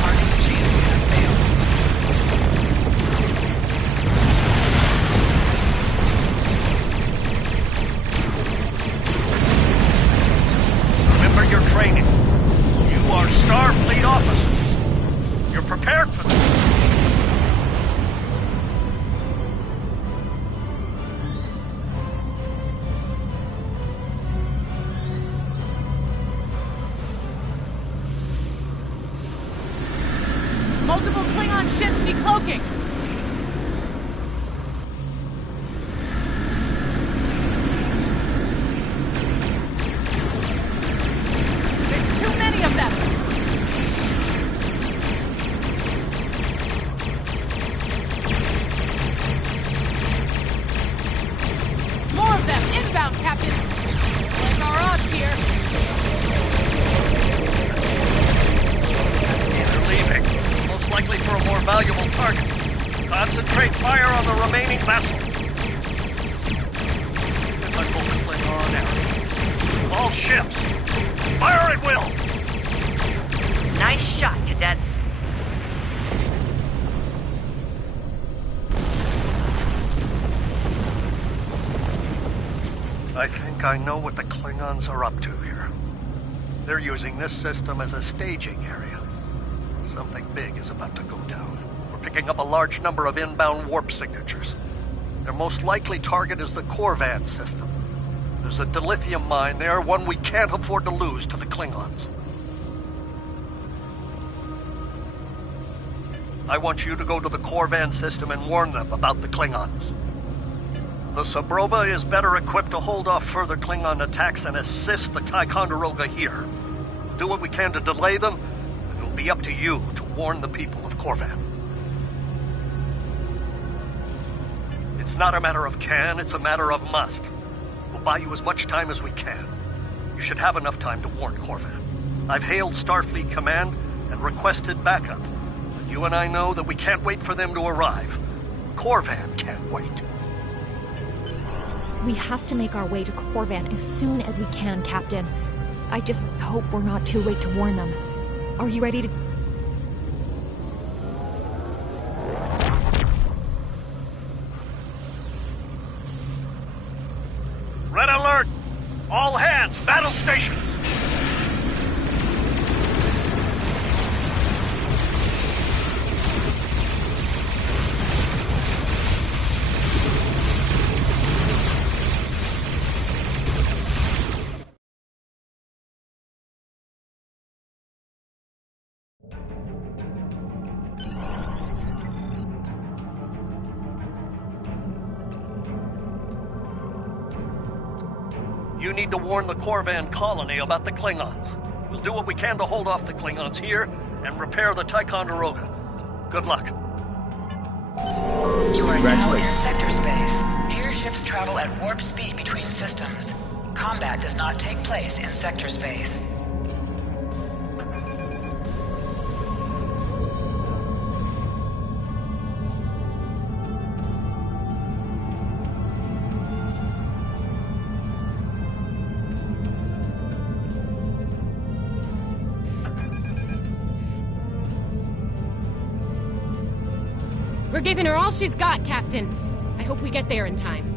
Target shield has failed. Remember your training. You are Starfleet officers. You're prepared for this. Multiple Klingon ships decloaking! There's too many of them! More of them inbound, Captain! Like our odds here! They're leaving. Most likely for a more valuable target. Concentrate fire on the remaining vessel. mercenaries. All ships, fire at will! Nice shot, cadets. I think I know what the Klingons are up to here. They're using this system as a staging area. Something big is about to go down. We're picking up a large number of inbound warp signatures. Their most likely target is the Corvan system. There's a dilithium mine there, one we can't afford to lose to the Klingons. I want you to go to the Corvan system and warn them about the Klingons. The Sabrova is better equipped to hold off further Klingon attacks and assist the Ticonderoga here. We'll do what we can to delay them, and it'll be up to you to warn the people of Corvan. It's not a matter of can, it's a matter of must. We'll buy you as much time as we can. You should have enough time to warn Corvan. I've hailed Starfleet Command and requested backup. But you and I know that we can't wait for them to arrive. Corvan can't wait. We have to make our way to Corvan as soon as we can, Captain. I just hope we're not too late to warn them. Are you ready to... Red alert! All hands, battle stations! You need to warn the Corvan colony about the Klingons. We'll do what we can to hold off the Klingons here and repair the Ticonderoga. Good luck. You are now in sector space. Here ships travel at warp speed between systems. Combat does not take place in sector space. We're giving her all she's got, Captain. I hope we get there in time.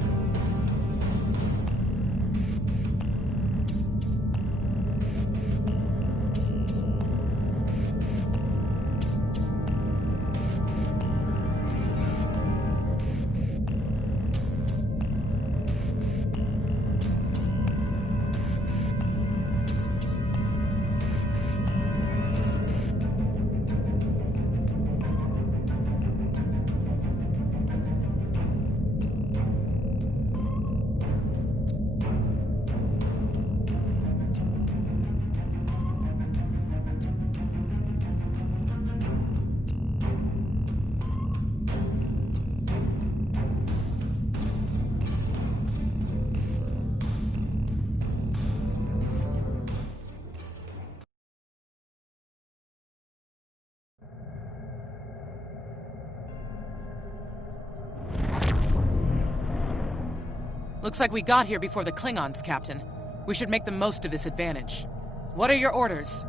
Looks like we got here before the Klingons, Captain. We should make the most of this advantage. What are your orders?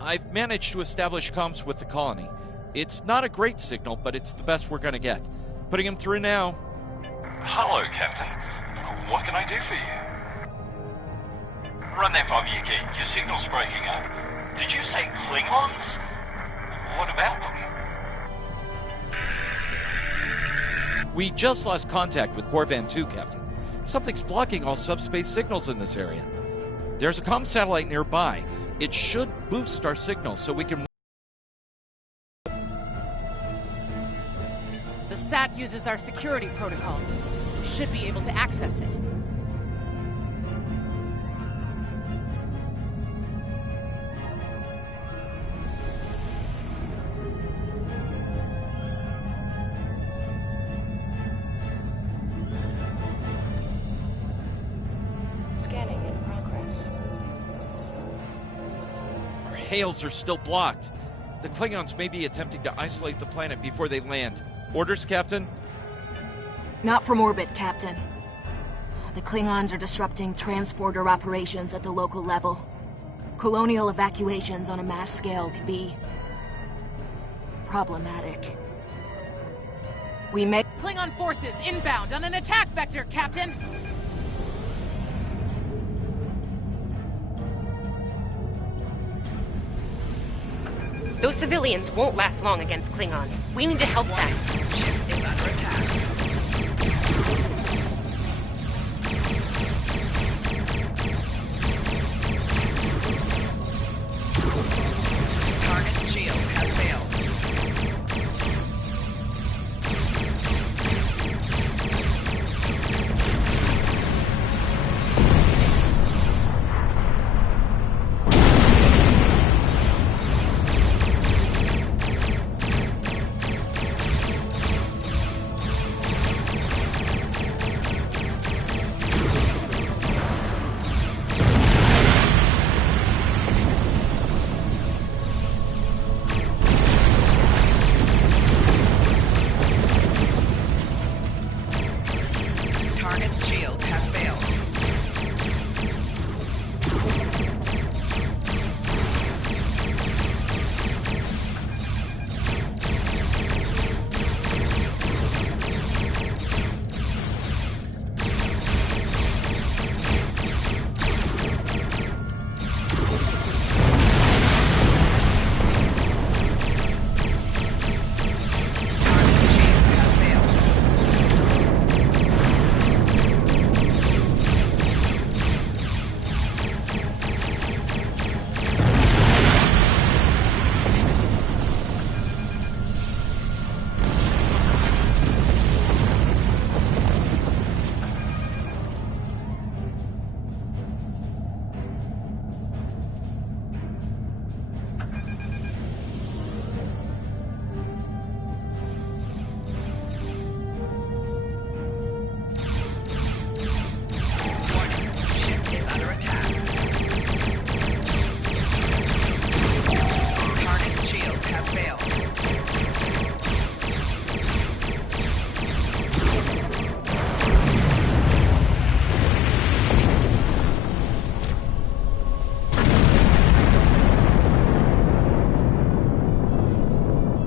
I've managed to establish comms with the colony. It's not a great signal, but it's the best we're gonna get. Putting him through now. Hello, Captain. What can I do for you? Run that by me again. Your signal's breaking up. Did you say Klingons? What about them? We just lost contact with Corvan 2, Captain. Something's blocking all subspace signals in this area. There's a comm satellite nearby. It should boost our signal so we can... The SAT uses our security protocols. We should be able to access it. Scanning in progress. Our hails are still blocked. The Klingons may be attempting to isolate the planet before they land. Orders, Captain? Not from orbit, Captain. The Klingons are disrupting transporter operations at the local level. Colonial evacuations on a mass scale could be problematic. We may— Klingon forces inbound on an attack vector, Captain! Those civilians won't last long against Klingons. We need to help them. Ship is under attack. Target shield has failed.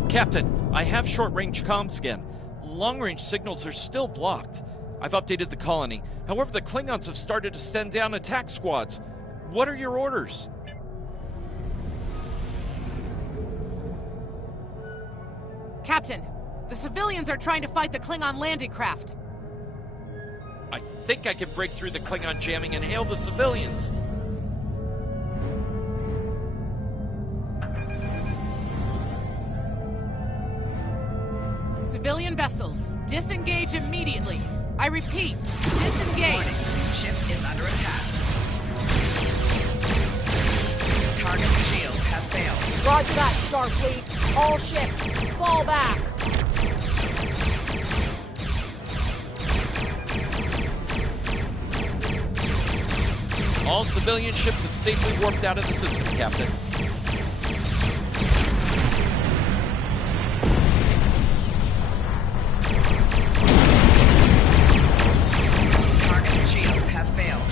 Captain, I have short-range comms again. Long-range signals are still blocked. I've updated the colony. However, the Klingons have started to send down attack squads. What are your orders? Captain, the civilians are trying to fight the Klingon landing craft. I think I can break through the Klingon jamming and hail the civilians. Civilian vessels, disengage immediately. I repeat, disengage. Warning. Ship is under attack. Target shield has failed. Roger that, Starfleet. All ships, fall back. All civilian ships have safely warped out of the system, Captain. Target shields have failed.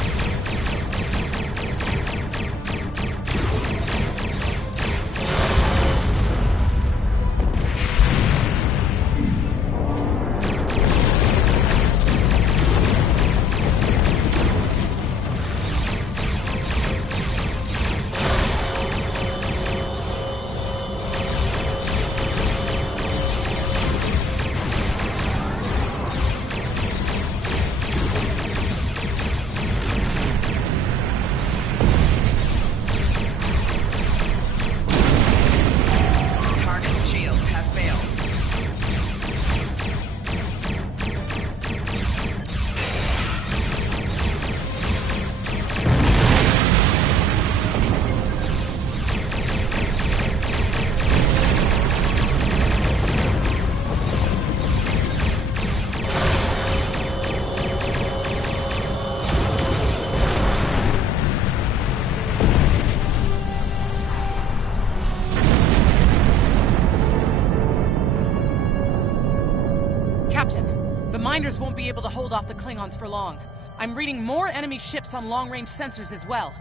Captain, the miners won't be able to hold off the Klingons for long. I'm reading more enemy ships on long-range sensors as well.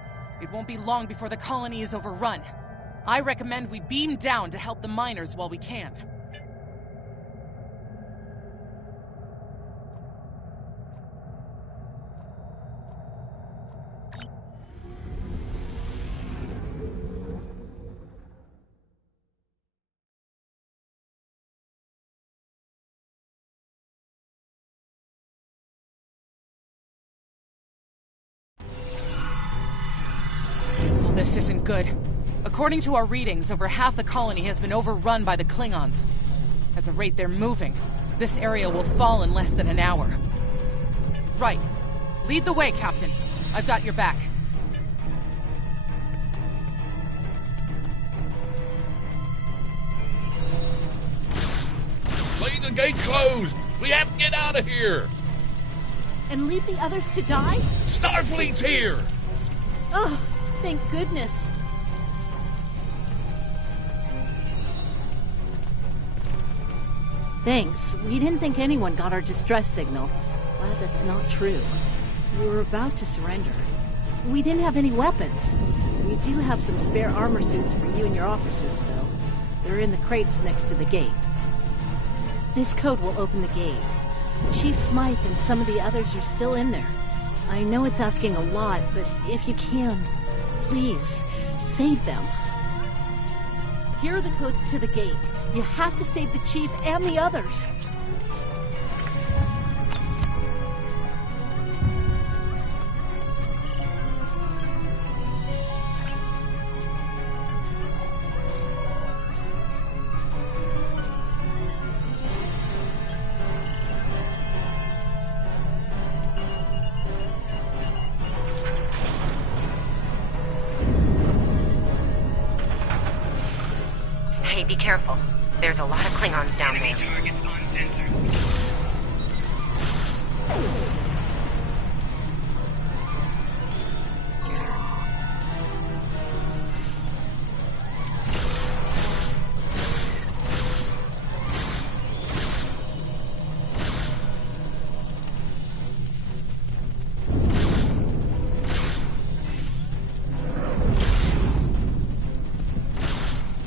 It won't be long before the colony is overrun. I recommend we beam down to help the miners while we can. This isn't good. According to our readings, over half the colony has been overrun by the Klingons. At the rate they're moving, this area will fall in less than an hour. Right. Lead the way, Captain. I've got your back. Leave the gate closed! We have to get out of here! And leave the others to die? Starfleet's here! Ugh. Thank goodness. Thanks. We didn't think anyone got our distress signal. Glad that's not true. We were about to surrender. We didn't have any weapons. We do have some spare armor suits for you and your officers, though. They're in the crates next to the gate. This code will open the gate. Chief Smythe and some of the others are still in there. I know it's asking a lot, but if you can, please, save them. Here are the codes to the gate. You have to save the Chief and the others. Hey, be careful. There's a lot of Klingons down there.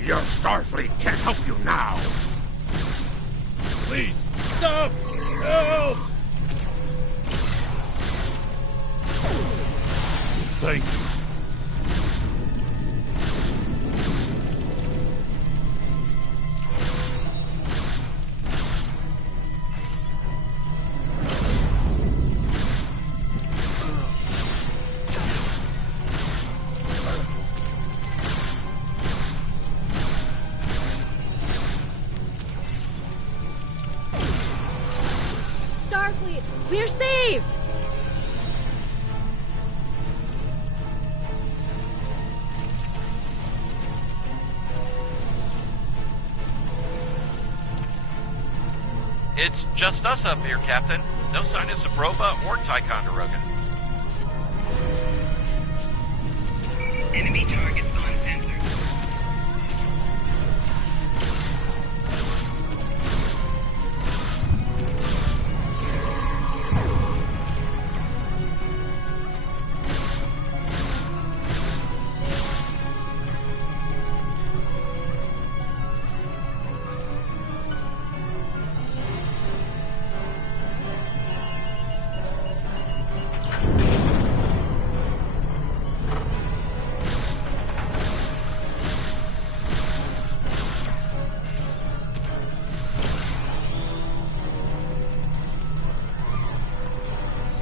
Your Starfleet can't help you now! Please, stop! Help! Thank you. Starfleet, we're saved! It's just us up here, Captain. No sign of Saproba or Ticonderoga. Enemy targets on sensor.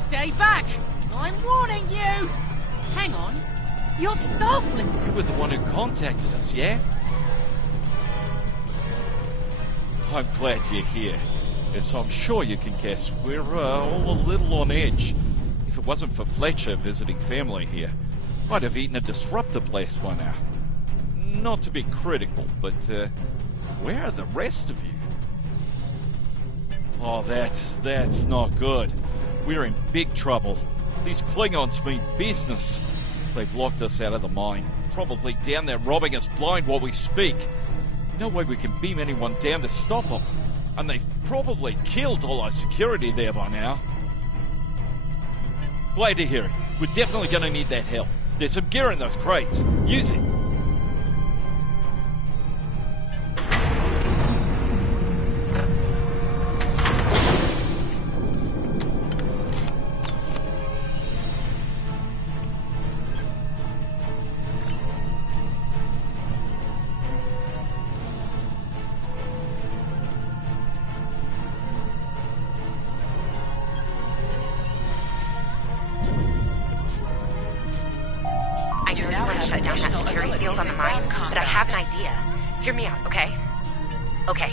Stay back! I'm warning you! Hang on. You're Starfleet! You were the one who contacted us, yeah? I'm glad you're here. As I'm sure you can guess, we're all a little on edge. If it wasn't for Fletcher visiting family here, I'd have eaten a disruptor blast by now. Not to be critical, but where are the rest of you? Oh, that's not good. We're in big trouble. These Klingons mean business. They've locked us out of the mine. Probably down there robbing us blind while we speak. No way we can beam anyone down to stop them. And they've probably killed all our security there by now. Glad to hear it. We're definitely gonna need that help. There's some gear in those crates. Use it. Shut down that security field on the mine, but I have an idea. Hear me out, okay? Okay,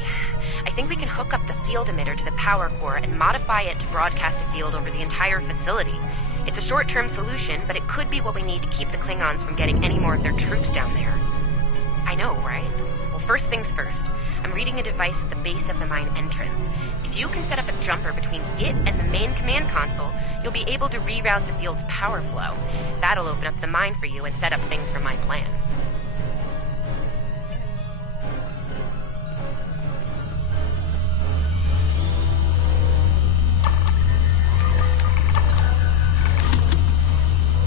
I think we can hook up the field emitter to the power core and modify it to broadcast a field over the entire facility. It's a short-term solution, but it could be what we need to keep the Klingons from getting any more of their troops down there. I know, right? Well, first things first. I'm reading a device at the base of the mine entrance. If you can set up a jumper between it and the main command console, you'll be able to reroute the field's power flow. That'll open up the mine for you and set up things for my plan.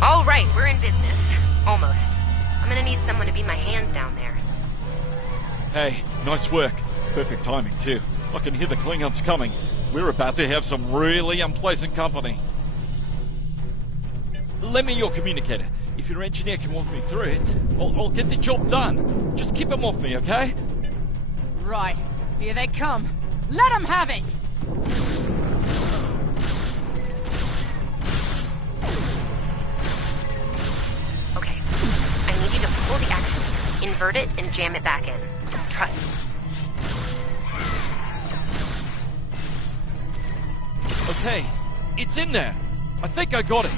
All right, we're in business. Almost. I'm gonna need someone to be my hands down there. Hey, nice work. Perfect timing, too. I can hear the Klingons coming. We're about to have some really unpleasant company. Lend me your communicator. If your engineer can walk me through it, I'll get the job done. Just keep them off me, okay? Right. Here they come. Let them have it! Okay. I need you to pull the actuator, invert it, and jam it back in. Trust me. Okay, it's in there. I think I got it.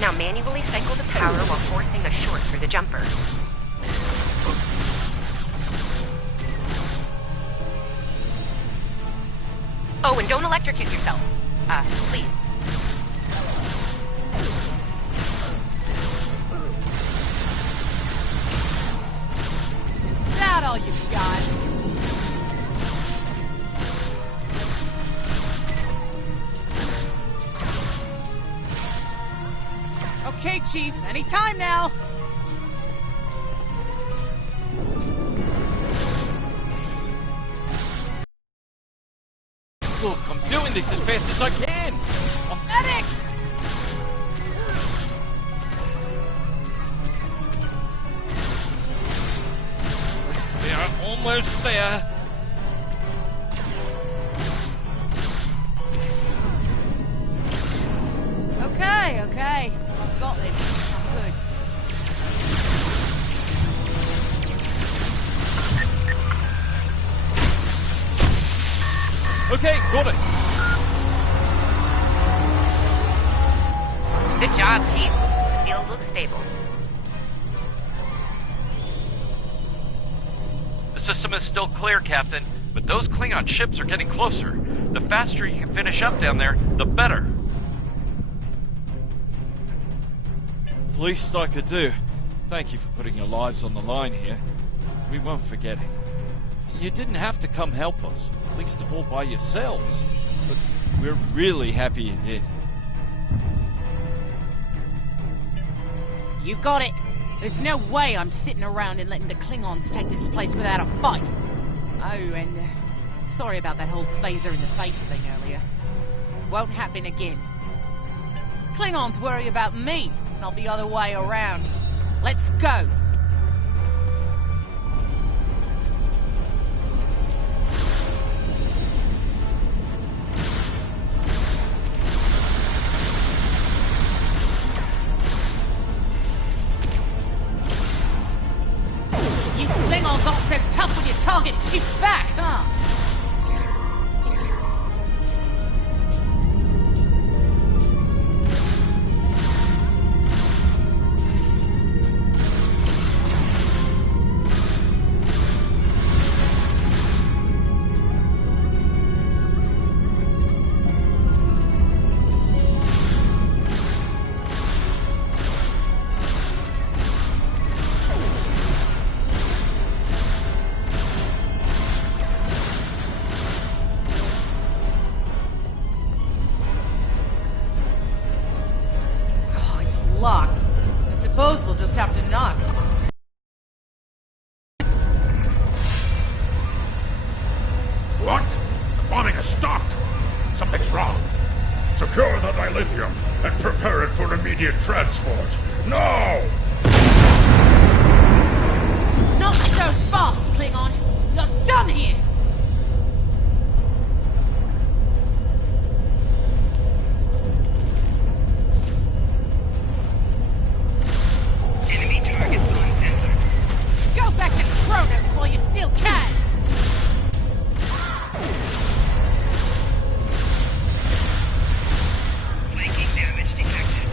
Now manually cycle the power while forcing a short through the jumper. Oh, and don't electrocute yourself. Please. Is that all you've got? Okay, Chief. Anytime now. Look, I'm doing this as fast as I can. Medic! Almost there. Okay. I've got this. I'm good. Okay, got it. Good job, Chief. The field looks stable. The system is still clear, Captain, but those Klingon ships are getting closer. The faster you can finish up down there, the better. Least I could do. Thank you for putting your lives on the line here. We won't forget it. You didn't have to come help us, least of all by yourselves. But we're really happy you did. You got it. There's no way I'm sitting around and letting the Klingons take this place without a fight. Oh, and sorry about that whole phaser in the face thing earlier. Won't happen again. Klingons worry about me, not the other way around. Let's go. You Klingons aren't so tough when your targets shoot back, huh? locked. I suppose we'll just have to knock. What? The bombing has stopped! Something's wrong. Secure the dilithium and prepare it for immediate transport. Now! Not so fast, Klingon! You're done here! Enemy targets on sensor. Go back to Kronos while you still can! Flanking damage detected.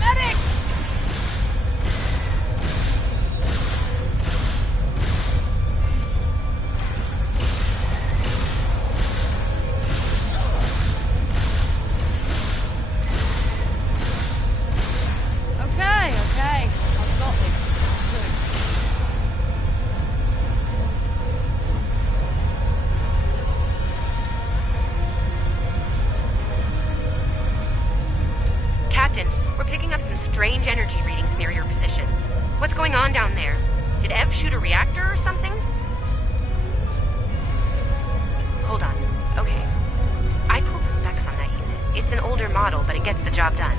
Medic! Okay. I've got this. Good. Captain, we're picking up some strange energy readings near your position. What's going on down there? Did Ev shoot a reactor or something? Hold on. Okay. I pulled the specs on that unit. It's an older model, but it gets the job done.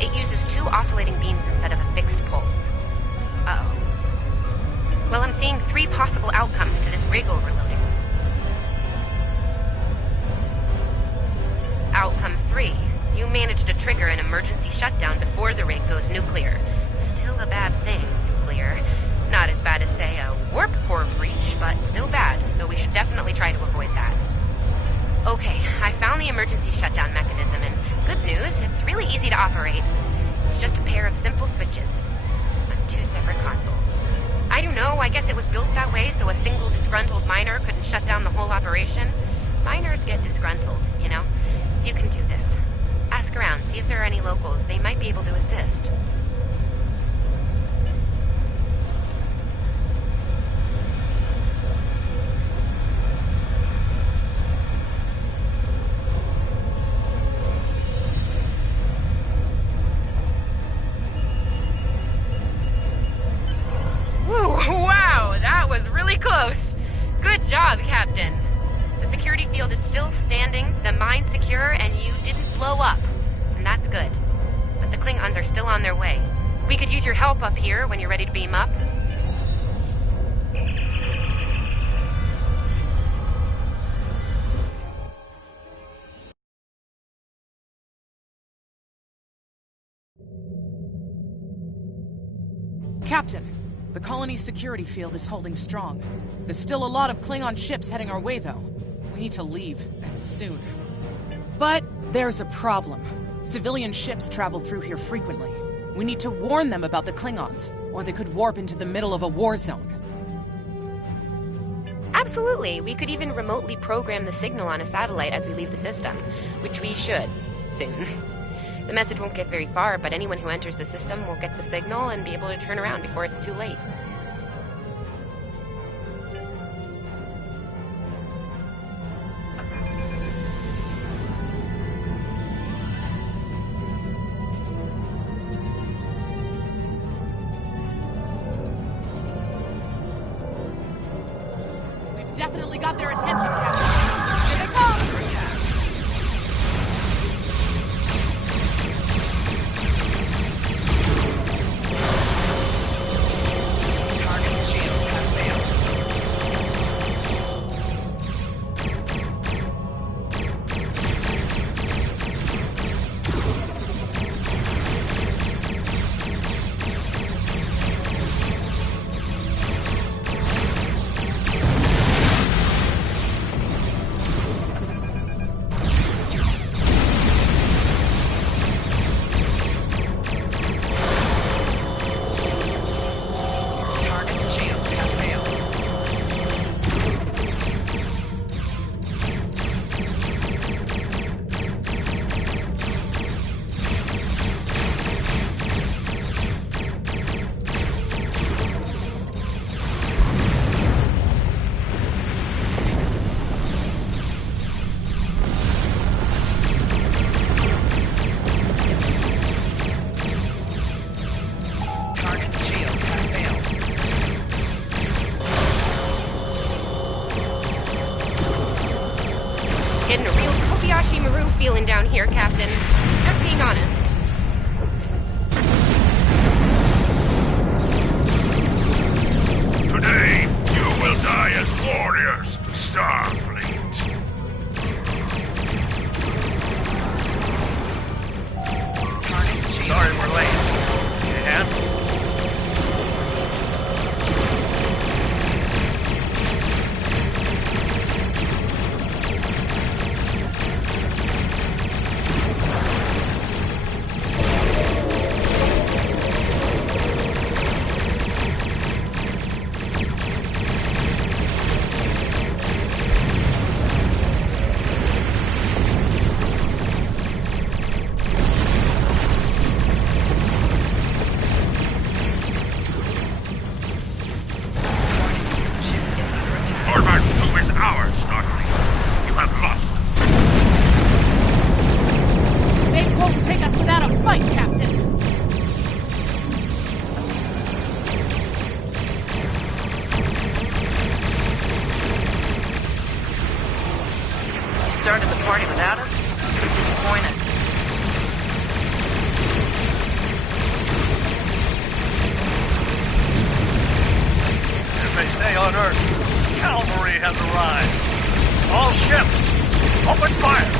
It uses 2 oscillating beams instead of a fixed pulse. Uh-oh. Well, I'm seeing 3 possible outcomes to this rig overloading. Outcome 3. You managed to trigger an emergency shutdown before the rig goes nuclear. Still a bad thing, nuclear. Not as bad as, say, a warp core breach, but still bad, so we should definitely try to avoid that. Okay, I found the emergency shutdown mechanism, and good news, it's really easy to operate. It's just a pair of simple switches on 2 separate consoles. I don't know, I guess it was built that way so a single disgruntled miner couldn't shut down the whole operation. Miners get disgruntled, you know? You can do this. Ask around, see if there are any locals. They might be able to assist. Wow, that was really close. Good job, Captain. The security field is still standing, the mine's secure, and you didn't blow up. And that's good. But the Klingons are still on their way. We could use your help up here when you're ready to beam up. Captain, the colony's security field is holding strong. There's still a lot of Klingon ships heading our way, though. We need to leave, and soon. But there's a problem. Civilian ships travel through here frequently. We need to warn them about the Klingons, or they could warp into the middle of a war zone. Absolutely. We could even remotely program the signal on a satellite as we leave the system, which we should, soon. The message won't get very far, but anyone who enters the system will get the signal and be able to turn around before it's too late. We've definitely got their attention, Captain. Here they come! Kobayashi Maru feeling down here, Captain? Just being honest. Today, you will die as warriors, Starfleet. Sorry we're late. You hand? Started the party without us? Disappointed. As they say on Earth, cavalry has arrived. All ships, open fire!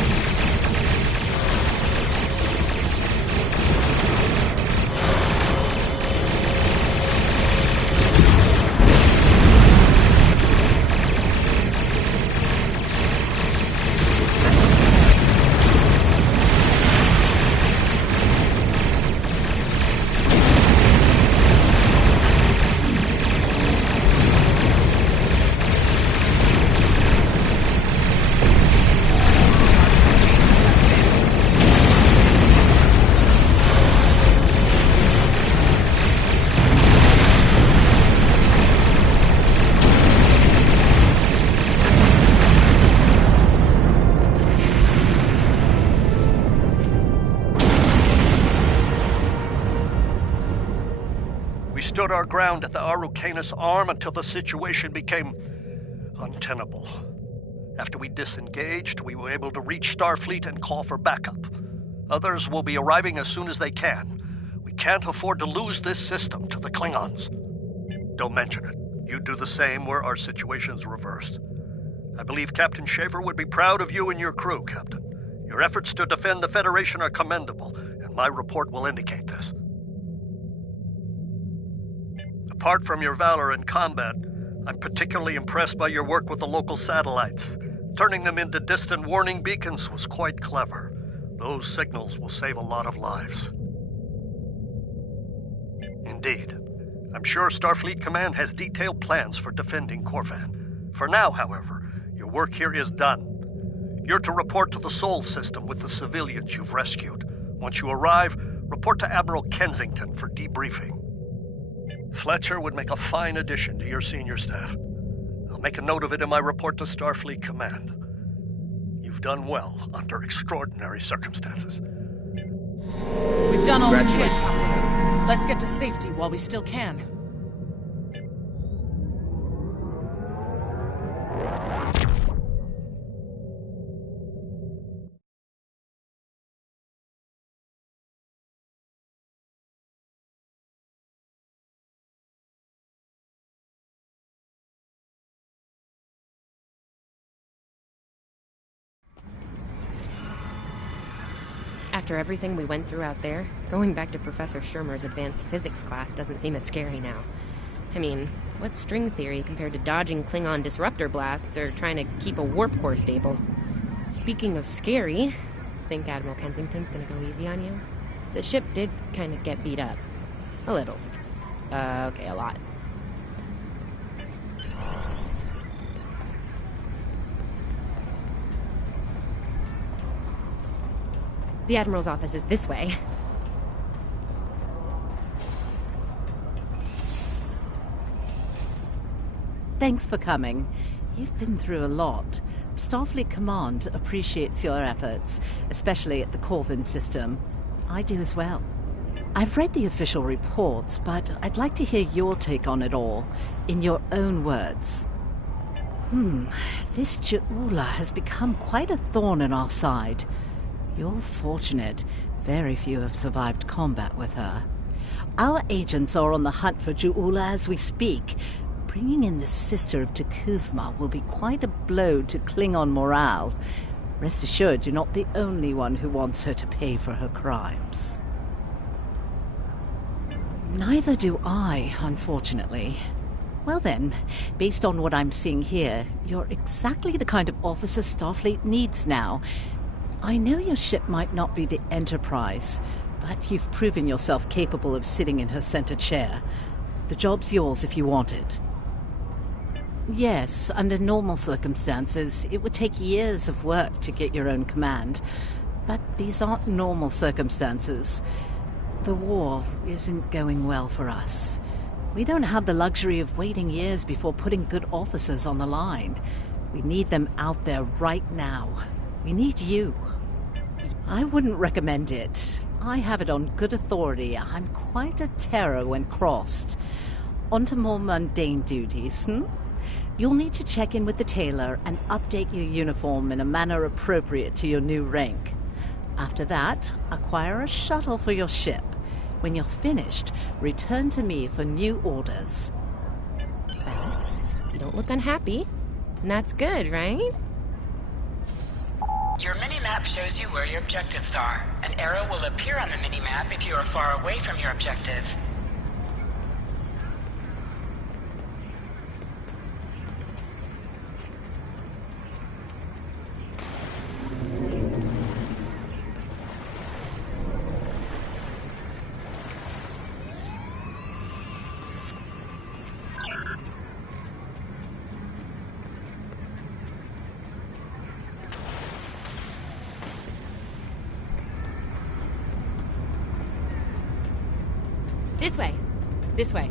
Stood our ground at the Araucanus Arm until the situation became untenable. After we disengaged, we were able to reach Starfleet and call for backup. Others will be arriving as soon as they can. We can't afford to lose this system to the Klingons. Don't mention it. You do the same where our situation's reversed. I believe Captain Schaefer would be proud of you and your crew, Captain. Your efforts to defend the Federation are commendable, and my report will indicate this. Apart from your valor in combat, I'm particularly impressed by your work with the local satellites. Turning them into distant warning beacons was quite clever. Those signals will save a lot of lives. Indeed. I'm sure Starfleet Command has detailed plans for defending Corvan. For now, however, your work here is done. You're to report to the Sol system with the civilians you've rescued. Once you arrive, report to Admiral Kensington for debriefing. Fletcher would make a fine addition to your senior staff. I'll make a note of it in my report to Starfleet Command. You've done well under extraordinary circumstances. We've done all we can, Captain. Let's get to safety while we still can. After everything we went through out there, going back to Professor Schirmer's advanced physics class doesn't seem as scary now. I mean, what's string theory compared to dodging Klingon disruptor blasts or trying to keep a warp core stable? Speaking of scary, think Admiral Kensington's gonna go easy on you? The ship did kind of get beat up. A little. Okay, a lot. The Admiral's office is this way. Thanks for coming. You've been through a lot. Starfleet Command appreciates your efforts, especially at the Corvan system. I do as well. I've read the official reports, but I'd like to hear your take on it all, in your own words. This Ju'ula has become quite a thorn in our side. You're fortunate. Very few have survived combat with her. Our agents are on the hunt for Ju'ula as we speak. Bringing in the sister of Takufma will be quite a blow to Klingon morale. Rest assured, you're not the only one who wants her to pay for her crimes. Neither do I, unfortunately. Well then, based on what I'm seeing here, you're exactly the kind of officer Starfleet needs now. I know your ship might not be the Enterprise, but you've proven yourself capable of sitting in her center chair. The job's yours if you want it. Yes, under normal circumstances, it would take years of work to get your own command. But these aren't normal circumstances. The war isn't going well for us. We don't have the luxury of waiting years before putting good officers on the line. We need them out there right now. We need you. I wouldn't recommend it. I have it on good authority. I'm quite a terror when crossed. On to more mundane duties, You'll need to check in with the tailor and update your uniform in a manner appropriate to your new rank. After that, acquire a shuttle for your ship. When you're finished, return to me for new orders. You don't look unhappy. And that's good, right? Your mini-map shows you where your objectives are. An arrow will appear on the mini-map if you are far away from your objective. This way. This way.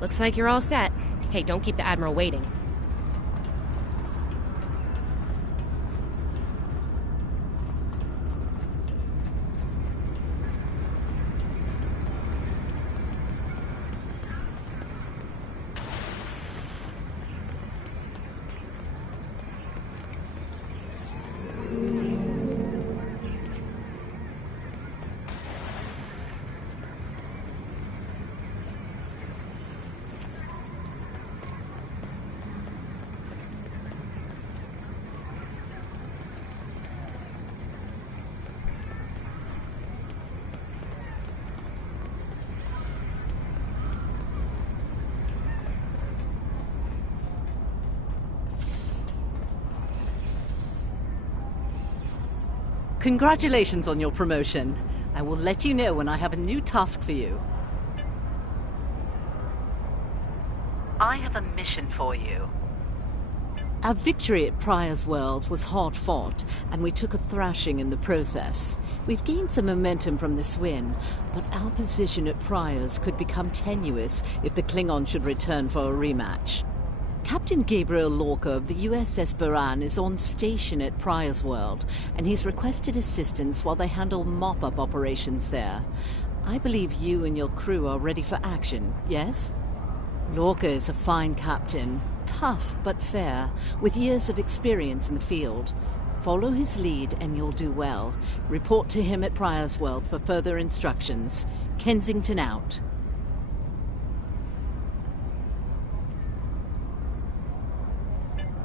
Looks like you're all set. Hey, don't keep the Admiral waiting. Congratulations on your promotion. I will let you know when I have a new task for you. I have a mission for you. Our victory at Pryor's World was hard fought, and we took a thrashing in the process. We've gained some momentum from this win, but our position at Pryor's could become tenuous if the Klingon should return for a rematch. Captain Gabriel Lorca of the USS Baran is on station at Pryor's World, and he's requested assistance while they handle mop-up operations there. I believe you and your crew are ready for action, yes? Lorca is a fine captain, tough but fair, with years of experience in the field. Follow his lead and you'll do well. Report to him at Pryor's World for further instructions. Kensington out.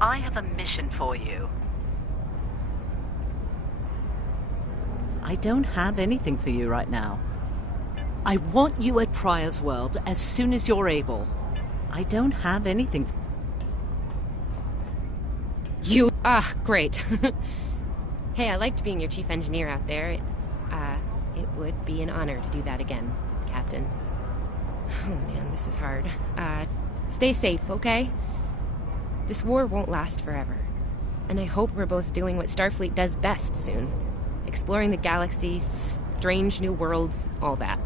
I have a mission for you. I don't have anything for you right now. I want you at Pryor's World as soon as you're able. I don't have anything. Great. Hey, I liked being your chief engineer out there. It would be an honor to do that again, Captain. Oh man, this is hard. Stay safe, okay? This war won't last forever. And I hope we're both doing what Starfleet does best soon. Exploring the galaxy, strange new worlds, all that.